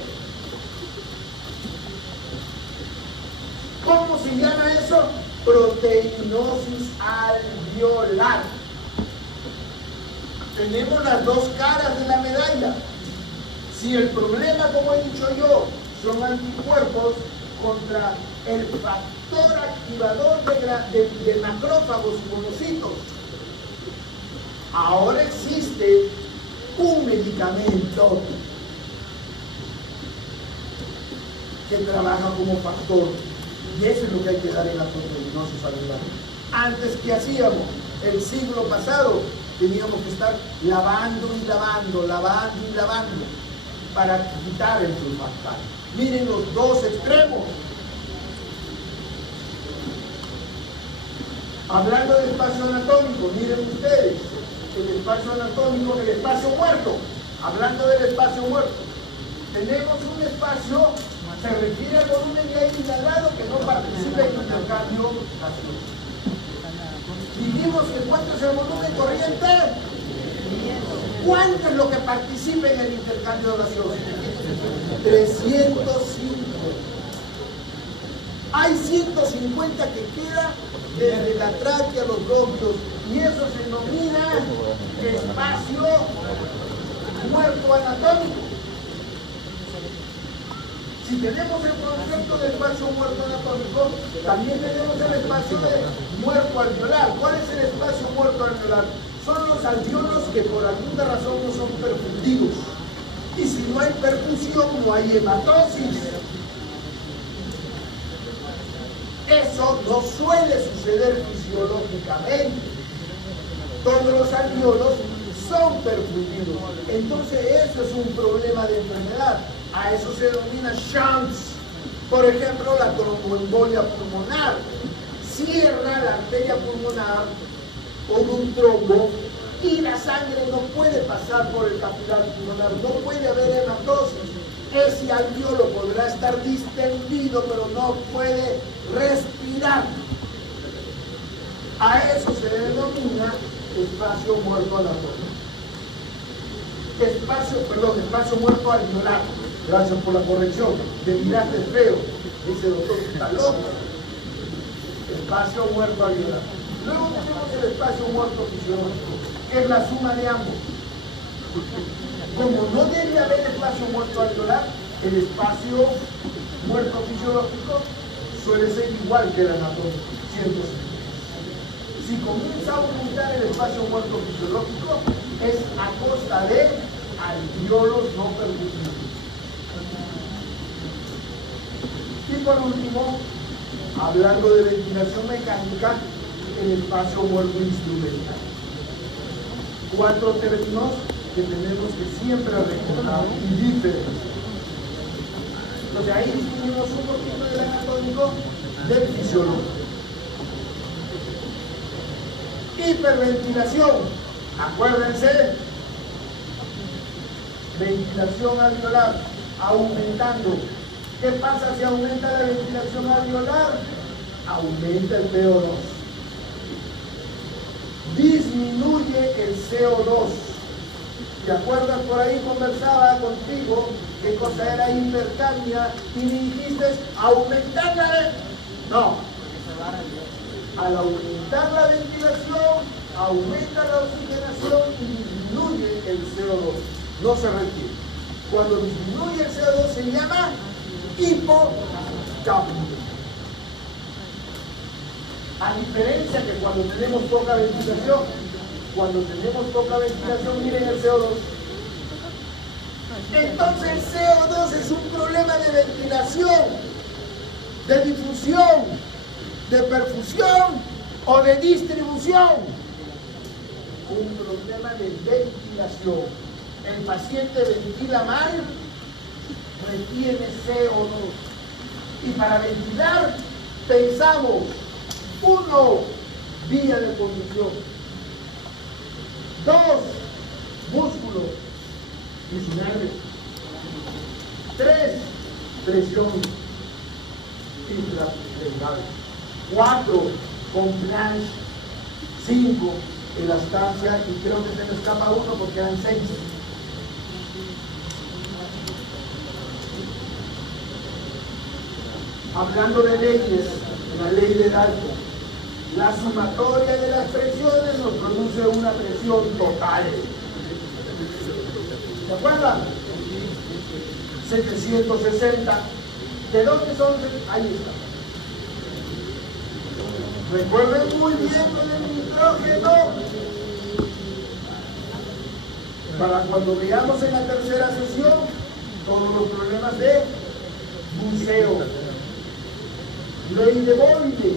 ¿Cómo se llama eso? Proteinosis alveolar. Tenemos las 2 caras de la medalla. Si el problema, como he dicho yo, son anticuerpos contra el factor activador de macrófagos y monocitos. Ahora existe un medicamento que trabaja como factor y eso es lo que hay que dar en la proteinosis alveolar. Antes, ¿qué hacíamos? El siglo pasado teníamos que estar lavando y lavando, lavando y lavando para quitar el surfactante. Miren los 2 extremos. Hablando del espacio anatómico, miren ustedes, el espacio anatómico, el espacio muerto. Hablando del espacio muerto, tenemos un espacio, se refiere al volumen de aire inhalado que no participa en intercambio gaseoso. Dijimos que ¿cuánto es el volumen corriente? ¿Cuánto es lo que participa en el intercambio gaseoso? 305. Hay 150 que queda desde la tráquea a los bronquios y eso se denomina espacio muerto anatómico. Si tenemos el concepto de espacio muerto anatómico, también tenemos el espacio de muerto alveolar. ¿Cuál es el espacio muerto alveolar? Son los alveolos que por alguna razón no son perfundidos. Y si no hay perfusión, no hay hematosis. Eso no suele suceder fisiológicamente. Todos los alveolos son perfundidos. Entonces eso es un problema de enfermedad. A eso se denomina shunts. Por ejemplo, la tromboembolia pulmonar. Cierra la arteria pulmonar con un trombo y la sangre no puede pasar por el capilar pulmonar, no puede haber hematosis. Ese alveolo podrá estar distendido, pero no puede respirar. A eso se denomina espacio muerto anatómico. Espacio muerto alveolar. Gracias por la corrección. Te miraste feo. Dice doctor, está loco. Espacio muerto alveolar. Luego tenemos el espacio muerto fisiológico, que es la suma de ambos. Como no debe haber espacio muerto alveolar, el espacio muerto fisiológico suele ser igual que el anatómico, 150. Si comienza a aumentar el espacio muerto fisiológico, es a costa de alveolos no percutidos. Y por último, hablando de ventilación mecánica, el espacio muerto instrumental. 4 términos que tenemos que siempre recordar y diferenciar. Entonces ahí distinguimos un poquito del anatómico del fisiológico. Hiperventilación, acuérdense, ventilación alveolar aumentando. ¿Qué pasa si aumenta la ventilación alveolar? Aumenta el PO2. Disminuye el CO2. ¿Te acuerdas? Por ahí conversaba contigo qué cosa era hipercapnia y me dijiste aumentar la... No. Al aumentar la ventilación, aumenta la oxigenación y disminuye el CO2. No se retiene. Cuando disminuye el CO2 se llama hipocapnia. A diferencia que cuando tenemos poca ventilación, miren el CO2. Entonces el CO2 es un problema de ventilación, de difusión, de perfusión o de distribución. Un problema de ventilación. El paciente ventila mal, retiene CO2. Y para ventilar, pensamos, 1, vía de conducción. 2, músculo y nervios. 3, presión intraabdominal. 4, con planche. 5, elastancia, y creo que se me escapa uno porque eran 6. Hablando de leyes, la ley de Dalton, la sumatoria de las presiones nos produce una presión total. ¿Se acuerdan? 760. ¿De dónde son? Ahí está. Recuerden muy bien con el nitrógeno. Para cuando veamos en la tercera sesión todos los problemas de buceo. Ley de Boyle,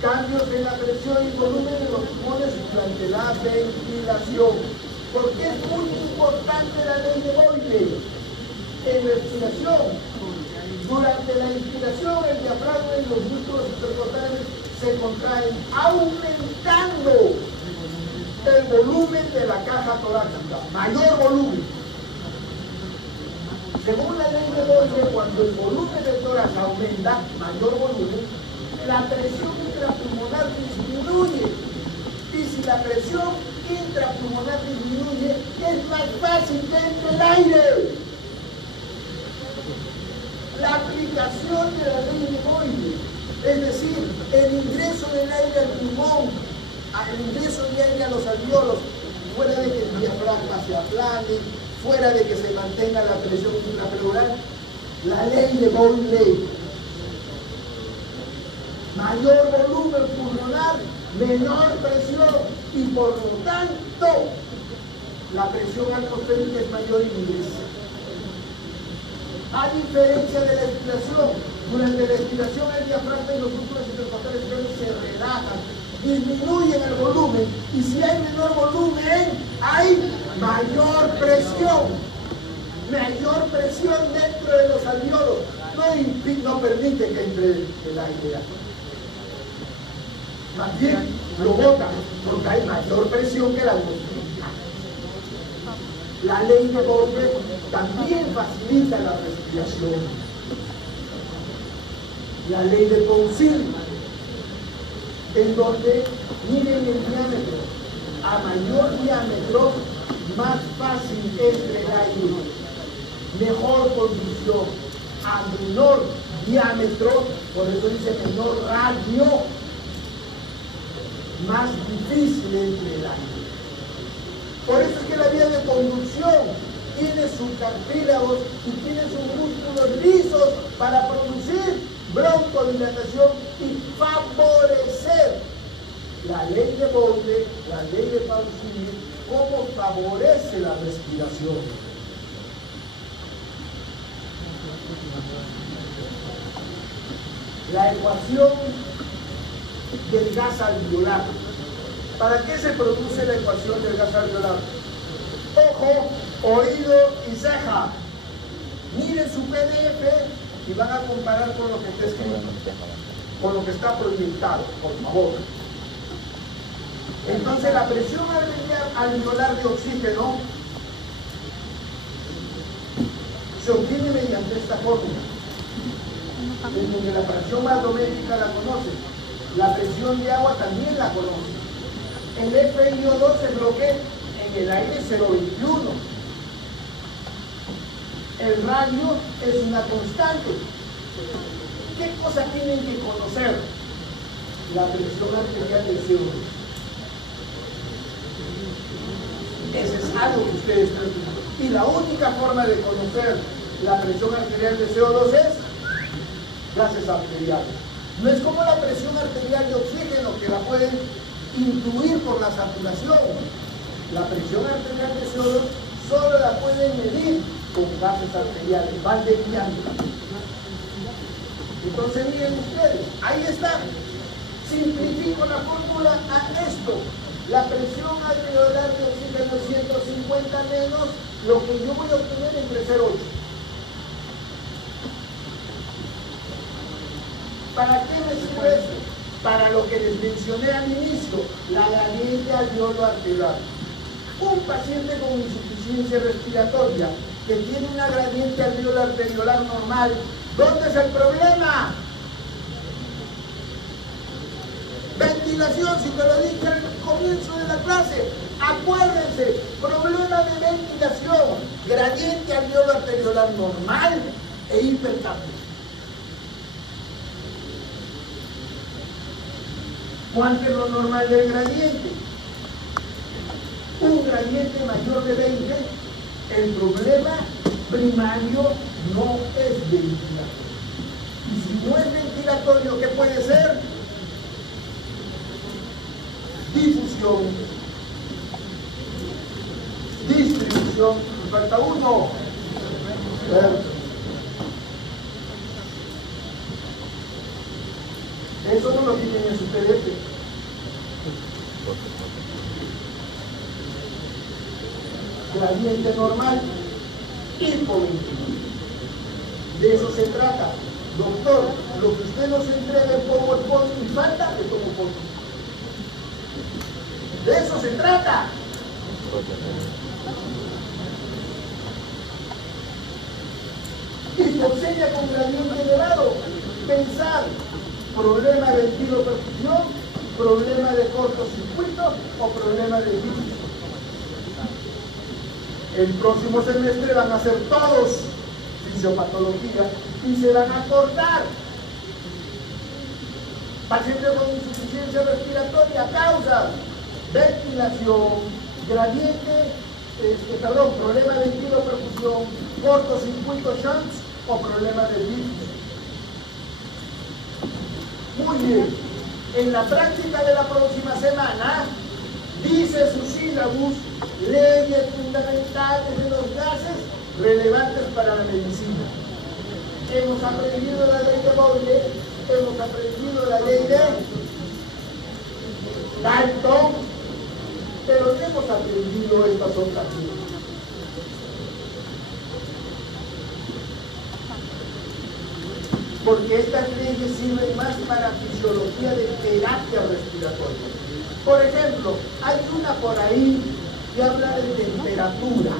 cambios en la presión y volumen de los pulmones durante la ventilación. ¿Por qué es muy importante la ley de Boyle? En respiración, durante la inspiración, el diafragma y los músculos intercostales se contraen, aumentando el volumen de la caja torácica, mayor volumen. Según la ley de Boyle, cuando el volumen del tórax aumenta, mayor volumen, la presión intrapulmonar disminuye. Y si la presión intrapulmonar disminuye, es más fácil que entre el aire. La aplicación de la ley de Boyle, es decir, el ingreso del aire al pulmón, el ingreso de aire a los alveolos, fuera de que el diafragma se aplane, fuera de que se mantenga la presión intrapleural, la ley de Boyle. Mayor volumen pulmonar, menor presión y por lo tanto la presión atmosférica es mayor y ingresa. A diferencia de la expiración, durante la expiración el diafragma y los músculos intercostales se relajan, disminuyen el volumen, y si hay menor volumen, hay mayor presión dentro de los alveolos, no permite que entre el aire. Más bien lo bota, porque hay mayor presión que la atmósfera. La ley de Boyle también facilita la respiración. La ley de Poncil, en donde miren el diámetro. A mayor diámetro, más fácil entre el aire, mejor conducción. A menor diámetro, por eso dice menor radio, más difícil entre el aire. Por eso es que la vía de conducción tiene sus cartílagos y tiene sus músculos lisos para producir broncodilatación y favorecer la ley de Bode, la ley de Pausini, cómo favorece la respiración. La ecuación del gas alveolar. ¿Para qué se produce la ecuación del gas alveolar? Ojo, oído y ceja. Miren su PDF y van a comparar con lo que está escrito, con lo que está proyectado, por favor. Entonces la presión alveolar de oxígeno se obtiene mediante esta fórmula. En donde la presión barométrica la conoce, la presión de agua también la conoce. El FiO2 se bloquea en el aire 0,21. El radio es una constante. ¿Qué cosa tienen que conocer? La presión arterial del CO2. Ese es algo que ustedes tienen. Y la única forma de conocer la presión arterial del CO2 es gases arteriales. No es como la presión arterial de oxígeno, que la pueden intuir por la saturación. La presión arterial de CO2 solo la pueden medir con gases arteriales, van desviando. Entonces miren ustedes, ahí está. Simplifico la fórmula a esto. La presión alveolar de oxígeno es 150 menos lo que yo voy a obtener entre 0,8. ¿Para qué me sirve esto? Para lo que les mencioné al inicio, la gradiente alveolo-arteriolar. Un paciente con insuficiencia respiratoria que tiene una gradiente alveolo-arteriolar normal, ¿dónde es el problema? Ventilación, si te lo dije al comienzo de la clase. Acuérdense, problema de ventilación, gradiente alveolo-arteriolar normal e hipercapnia. ¿Cuánto es lo normal del gradiente? Un gradiente mayor de 20, el problema primario no es ventilatorio. Y si no es ventilatorio, ¿qué puede ser? Difusión, distribución, falta uno. Eso no lo tienen en su PDF. Gradiente normal, hipoventilación. De eso se trata. Doctor, lo que usted nos entrega en PowerPoint y falta, le tomo foto. De eso se trata. Hipoxemia con gradiente elevado. Pensar. Problema de ventiloperfusión, problema de cortocircuito o problema de virus. El próximo semestre van a hacer todos fisiopatología y se van a acordar. Paciente con insuficiencia respiratoria, causa, ventilación, gradiente, problema de ventiloperfusión, cortocircuito shunts o problema de virus. Muy bien, en la práctica de la próxima semana, dice su sílabus, leyes fundamentales de los gases relevantes para la medicina. Hemos aprendido la ley de Boyle, hemos aprendido la ley de Dalton, pero no hemos aprendido estas otras leyes. Porque estas leyes sirven más para fisiología de terapia respiratoria. Por ejemplo, hay una por ahí que habla de temperatura.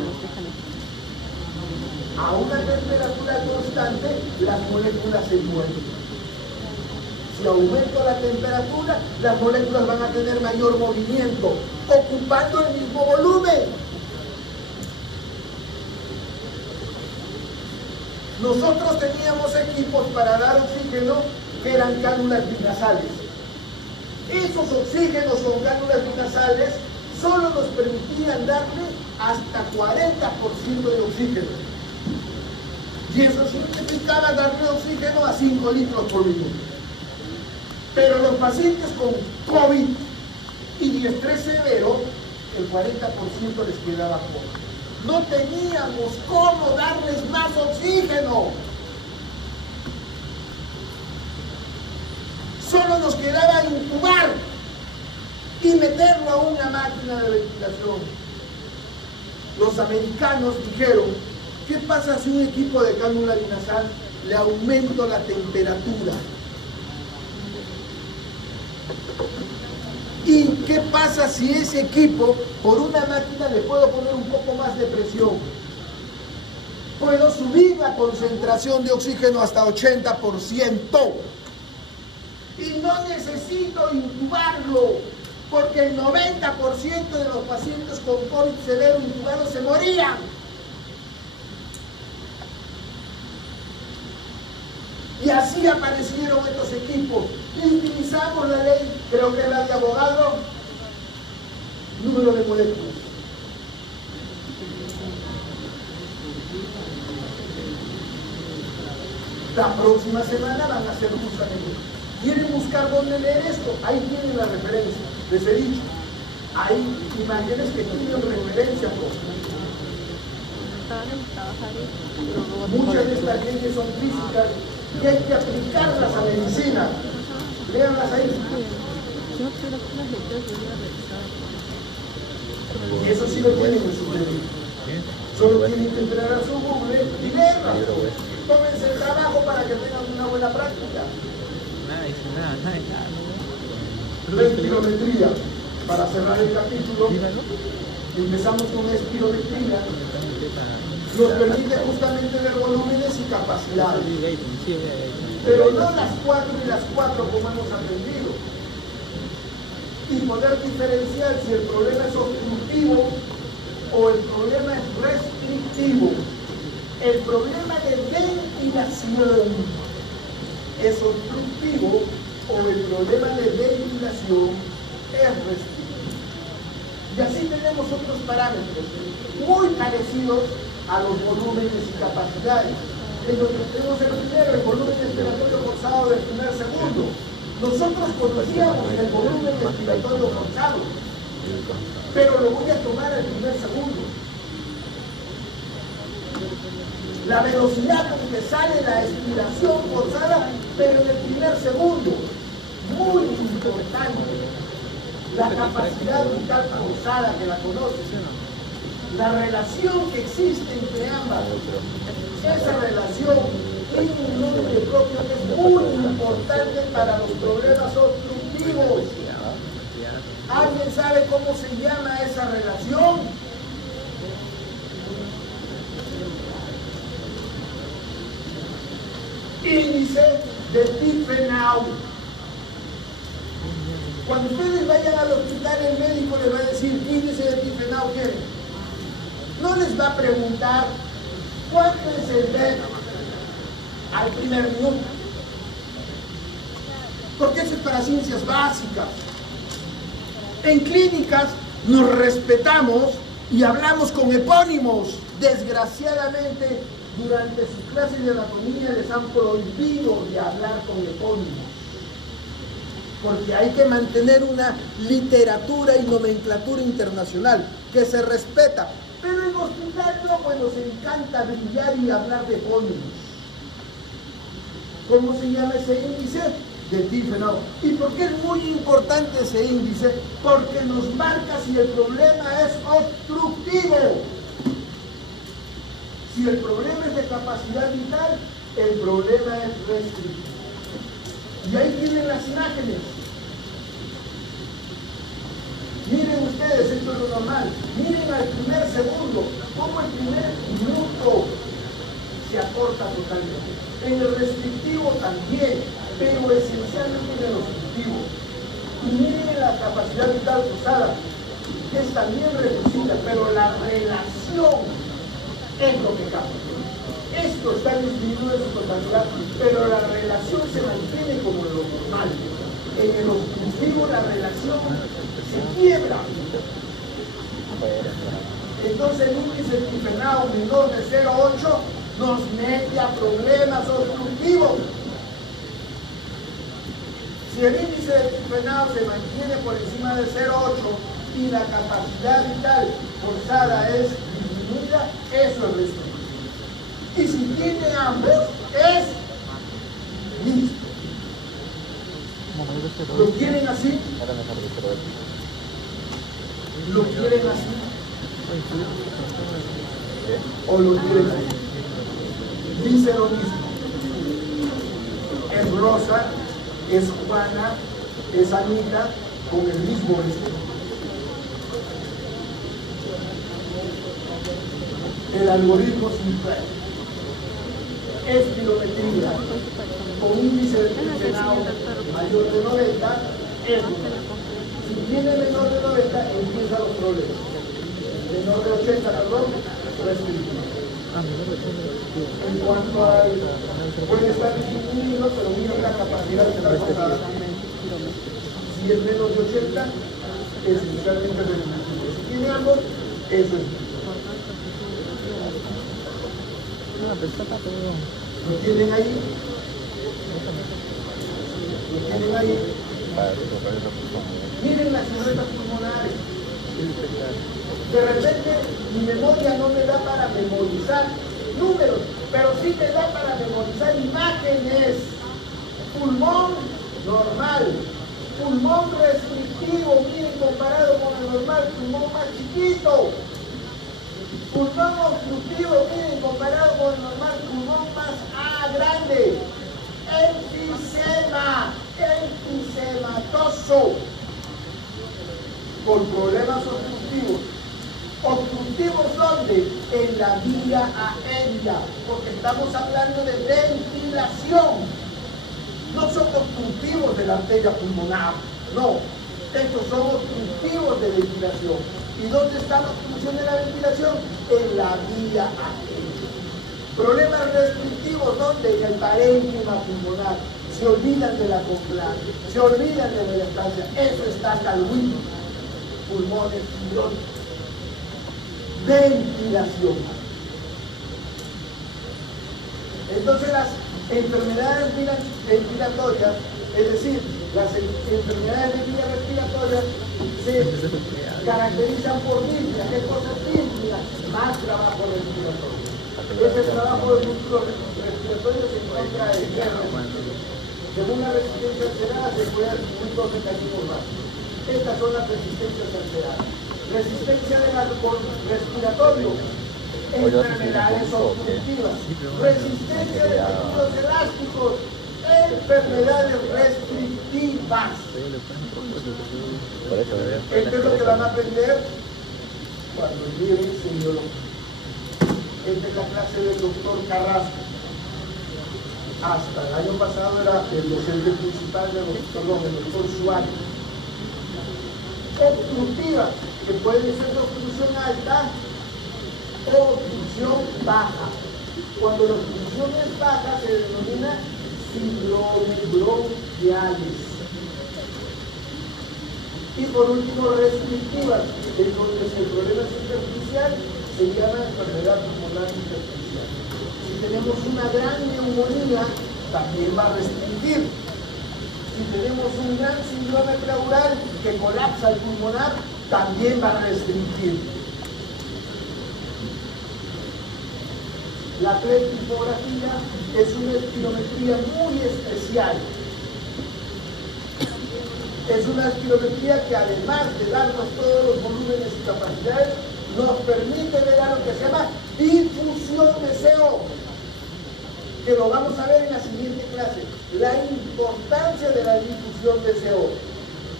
A una temperatura constante, las moléculas se mueven. Si aumento la temperatura, las moléculas van a tener mayor movimiento, ocupando el mismo volumen. Nosotros teníamos equipos para dar oxígeno que eran cánulas binasales. Esos oxígenos con cánulas binasales solo nos permitían darle hasta 40% de oxígeno. Y eso significaba darle oxígeno a 5 litros por minuto. Pero los pacientes con COVID y estrés severo, el 40% les quedaba poco. No teníamos cómo darles más oxígeno. Solo nos quedaba intubar y meterlo a una máquina de ventilación. Los americanos dijeron, ¿qué pasa si un equipo de cánula binasal le aumento la temperatura? ¿Y qué pasa si ese equipo, por una máquina, le puedo poner un poco más de presión? Puedo subir la concentración de oxígeno hasta 80%. Y no necesito intubarlo, porque el 90% de los pacientes con COVID severo intubados se morían. Y así aparecieron estos equipos. Y utilizamos la ley, creo que es la de abogado, número de moléculas. La próxima semana van a hacer justamente. ¿Quieren buscar dónde leer esto? Ahí tienen la referencia. Les he dicho, hay imágenes que tienen referencia. Muchas de estas leyes son físicas y hay que aplicarlas a medicina. Léanlas ahí. Y eso sí lo tienen en su mente. Solo tienen que entrar a su Google y leerlas. Tómense el trabajo para que tengan una buena práctica. La espirometría, para cerrar el capítulo, empezamos con la espirometría. Nos permite justamente ver volúmenes y capacidades, pero no las 4 y las 4 como hemos aprendido, y poder diferenciar si el problema es obstructivo o el problema es restrictivo. El problema de ventilación es obstructivo o el problema de ventilación es restrictivo. Y así tenemos otros parámetros muy parecidos a los volúmenes y capacidades. En lo que tenemos el primero, el volumen respiratorio forzado del primer segundo. Nosotros conocíamos el volumen respiratorio forzado, pero lo voy a tomar al primer segundo. La velocidad con que sale la expiración forzada, pero en el primer segundo. Muy importante. La capacidad vital forzada, que la conocen. La relación que existe entre ambas. Esa relación tiene un nombre propio que es muy importante para los problemas obstructivos. ¿Alguien sabe cómo se llama esa relación? Índice de Tiefenau. Cuando ustedes vayan al hospital, el médico les va a decir índice de Tiefenau, ¿qué? No les va a preguntar cuánto es el BEP al primer minuto, porque eso es para ciencias básicas. En clínicas nos respetamos y hablamos con epónimos. Desgraciadamente, durante sus clases de anatomía les han prohibido de hablar con epónimos, porque hay que mantener una literatura y nomenclatura internacional que se respeta. Pero en hospital no, pues nos encanta brillar y hablar de epónimos. ¿Cómo se llama ese índice? De Tiefenau. ¿Y por qué es muy importante ese índice? Porque nos marca si el problema es obstructivo. Si el problema es de capacidad vital, el problema es restrictivo. Y ahí tienen las imágenes. Miren ustedes, esto es lo normal. Miren al primer segundo, cómo el primer minuto se acorta totalmente. En el restrictivo también, pero esencialmente en el obstructivo. Y miren la capacidad vital forzada, que es también reducida, pero la relación es lo que cambia. Esto está disminuido en su totalidad, pero la relación se mantiene como lo normal. En el obstructivo la relación se quiebra. Entonces el índice difrenado menor de 0,8 nos mete a problemas obstructivos. Si el índice de difrenado se mantiene por encima de 0,8 y la capacidad vital forzada es disminuida, eso es restrictivo. Y si tiene ambos, es listo. ¿Lo quieren así? ¿Lo quieren así? ¿O lo quieren así? Dice lo mismo. Es Rosa, es Juana, es Anita, con el mismo vestido. El algoritmo simple. Espirometría con índice de difrenado mayor de 90 es si tiene menor de 90 empiezan los problemas. Menor de 80, perdón, restrictivo. En cuanto al puede estar disminuido, pero mira la capacidad de la forzada. Si es menos de 80, es inicialmente restrictivo. Si tiene ambos, eso es. ¿Lo tienen ahí? ¿Lo tienen ahí? Miren las siluetas pulmonares. De repente mi memoria no me da para memorizar números, pero sí me da para memorizar imágenes. Pulmón normal, pulmón restrictivo, miren, comparado con el normal, pulmón más chiquito. Pulmón obstructivo, miren, comparado con el normal, pulmón más grande. Enfisematoso. Por problemas obstructivos. ¿Obstructivos dónde? En la vía aérea, porque estamos hablando de ventilación. No son obstructivos de la arteria pulmonar, no. Estos son obstructivos de ventilación. ¿Y dónde está la obstrucción de la ventilación? En la vía aérea. Problemas restrictivos, ¿dónde? En el parénquima pulmonar. Se olvidan de la complancia, se olvidan de la distancia. Eso está calvino. Pulmones fibrosos. Ventilación. Entonces las enfermedades ventilatorias, es decir, las enfermedades de vía respiratoria se caracterizan por disnea. ¿Qué cosa es disnea? Más trabajo respiratorio. Ese trabajo de músculo respiratorio se encuentra en hierro. Según la resistencia alterada se puede atribuir dos mecanismos básicos. Estas son las resistencias alteradas. Resistencia del respiratorio, enfermedades obstructivas. Resistencia de tejidos elásticos, enfermedades restrictivas. Esto es lo que van a aprender cuando lleven semiología. Esta es la clase del doctor Carrasco. Hasta el año pasado era el docente principal del doctor Suárez. Obstructiva, que puede ser de obstrucción alta o obstrucción baja. Cuando la obstrucción es baja se denomina síndrome bronquiales. Y por último, restrictivas, en donde si el problema es superficial, se llama enfermedad pulmonar intersticial. Si tenemos una gran neumonía, también va a restringir. Si tenemos un gran síndrome pleural que colapsa el pulmonar, también va a restringir. La pletifografía es una espirometría muy especial. Es una espirometría que además de darnos todos los volúmenes y capacidades, nos permite ver a lo que se llama difusión de CO, que lo vamos a ver en la siguiente clase. La importancia de la difusión de CO.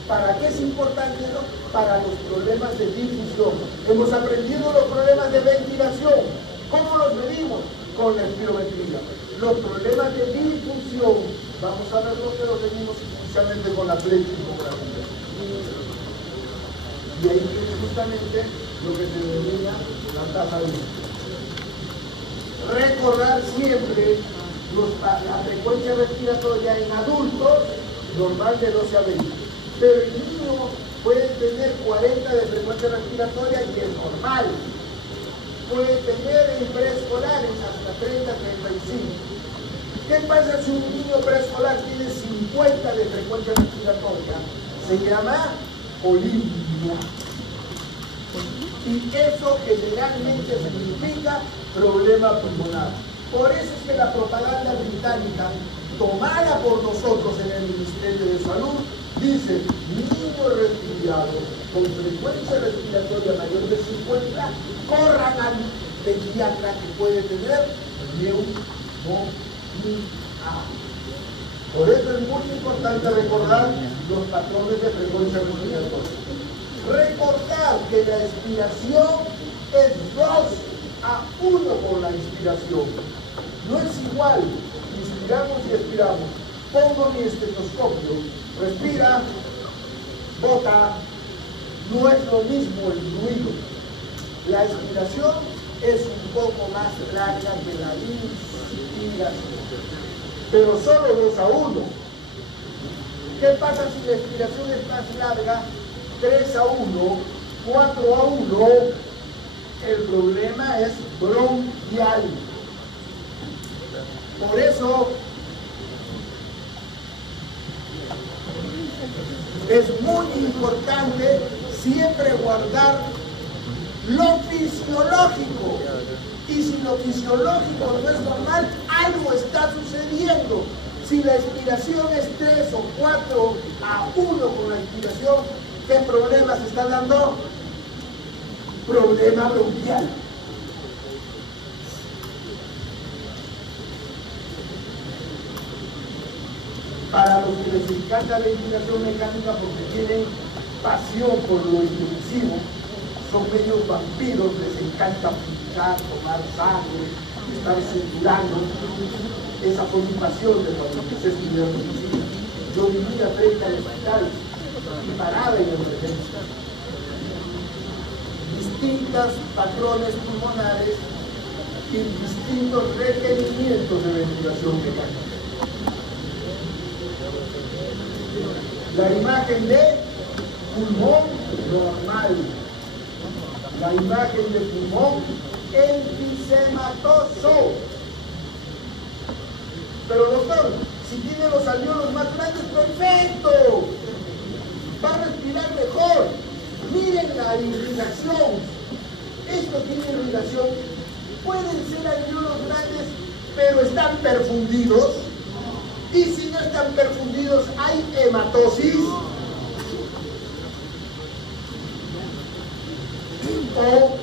¿Para qué es importante eso? Para los problemas de difusión. Hemos aprendido los problemas de ventilación. ¿Cómo los medimos? Con la espirometría. Los problemas de difusión, vamos a ver lo que los medimos especialmente con la pletifografía. Y ahí tiene justamente lo que se denomina la tasa de difusión. Recordar siempre la frecuencia respiratoria en adultos normal de 12 a 20. Pero el niño puede tener 40 de frecuencia respiratoria y es normal. puede tener en preescolares hasta 30-35. ¿Qué pasa si un niño preescolar tiene 50 de frecuencia respiratoria? Se llama polinia. Y eso generalmente significa problema pulmonar. Por eso es que la propaganda británica, tomada por nosotros en el Ministerio de Salud, dice: niño resfriado con frecuencia respiratoria mayor de 50, corran al pediatra que puede tener neumonía. Por eso es muy importante recordar los patrones de frecuencia respiratoria. Recordar que la expiración es 2-1 con la inspiración. No es igual, inspiramos y expiramos. Pongo mi estetoscopio, respira, bota, no es lo mismo el fluido. La expiración es un poco más larga que la inspiración, pero solo 2-1. ¿Qué pasa si la expiración es más larga? 3-1, 4-1, el problema es bronquial. Por eso es muy importante siempre guardar lo fisiológico. Y si lo fisiológico no es normal, algo está sucediendo. Si la expiración es 3 o 4-1 con la expiración, ¿qué problema se está dando? Problema bronquial. Para los que les encanta la ventilación mecánica porque tienen pasión por lo impulsivo, son medios vampiros, les encanta pinchar, tomar sangre, estar cinturando. Esa fue mi pasión de cuando empecé a estudiar medicina. Yo vivía frente al hospital y paraba en emergencia. Distintos patrones pulmonares y distintos requerimientos de ventilación mecánica. La imagen de pulmón normal. La imagen de pulmón enfisematoso. Pero doctor, si tiene los alveolos más grandes, perfecto. Va a respirar mejor. Miren la irrigación. Esto tiene irrigación. Pueden ser alveolos grandes, pero están perfundidos. Y si no están perfundidos, hay hematosis. O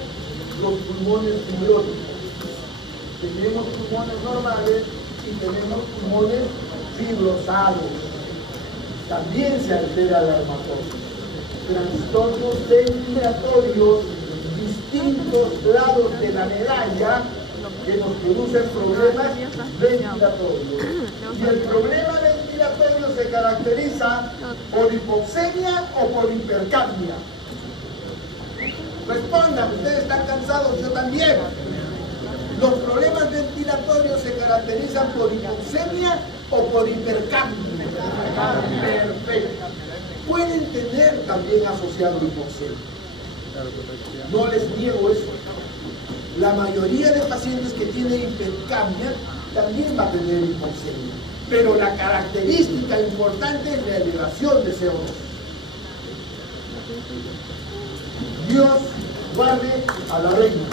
los pulmones fibróticos. Tenemos pulmones normales y tenemos pulmones fibrosados. También se altera la hematosis. Trastornos ventilatorios, distintos lados de la medalla que nos producen problemas ventilatorios. Y el problema ventilatorio se caracteriza por hipoxemia o por hipercapnia. Respondan, ustedes están cansados, yo también. Los problemas ventilatorios se caracterizan por hipoxemia o por hipercapnia. Perfecto. Pueden tener también asociado hipoxemia. No les niego eso. La mayoría de pacientes que tienen hipercapnia también va a tener hipoxemia. Pero la característica importante es la elevación de CO2. Dios guarde a la reina.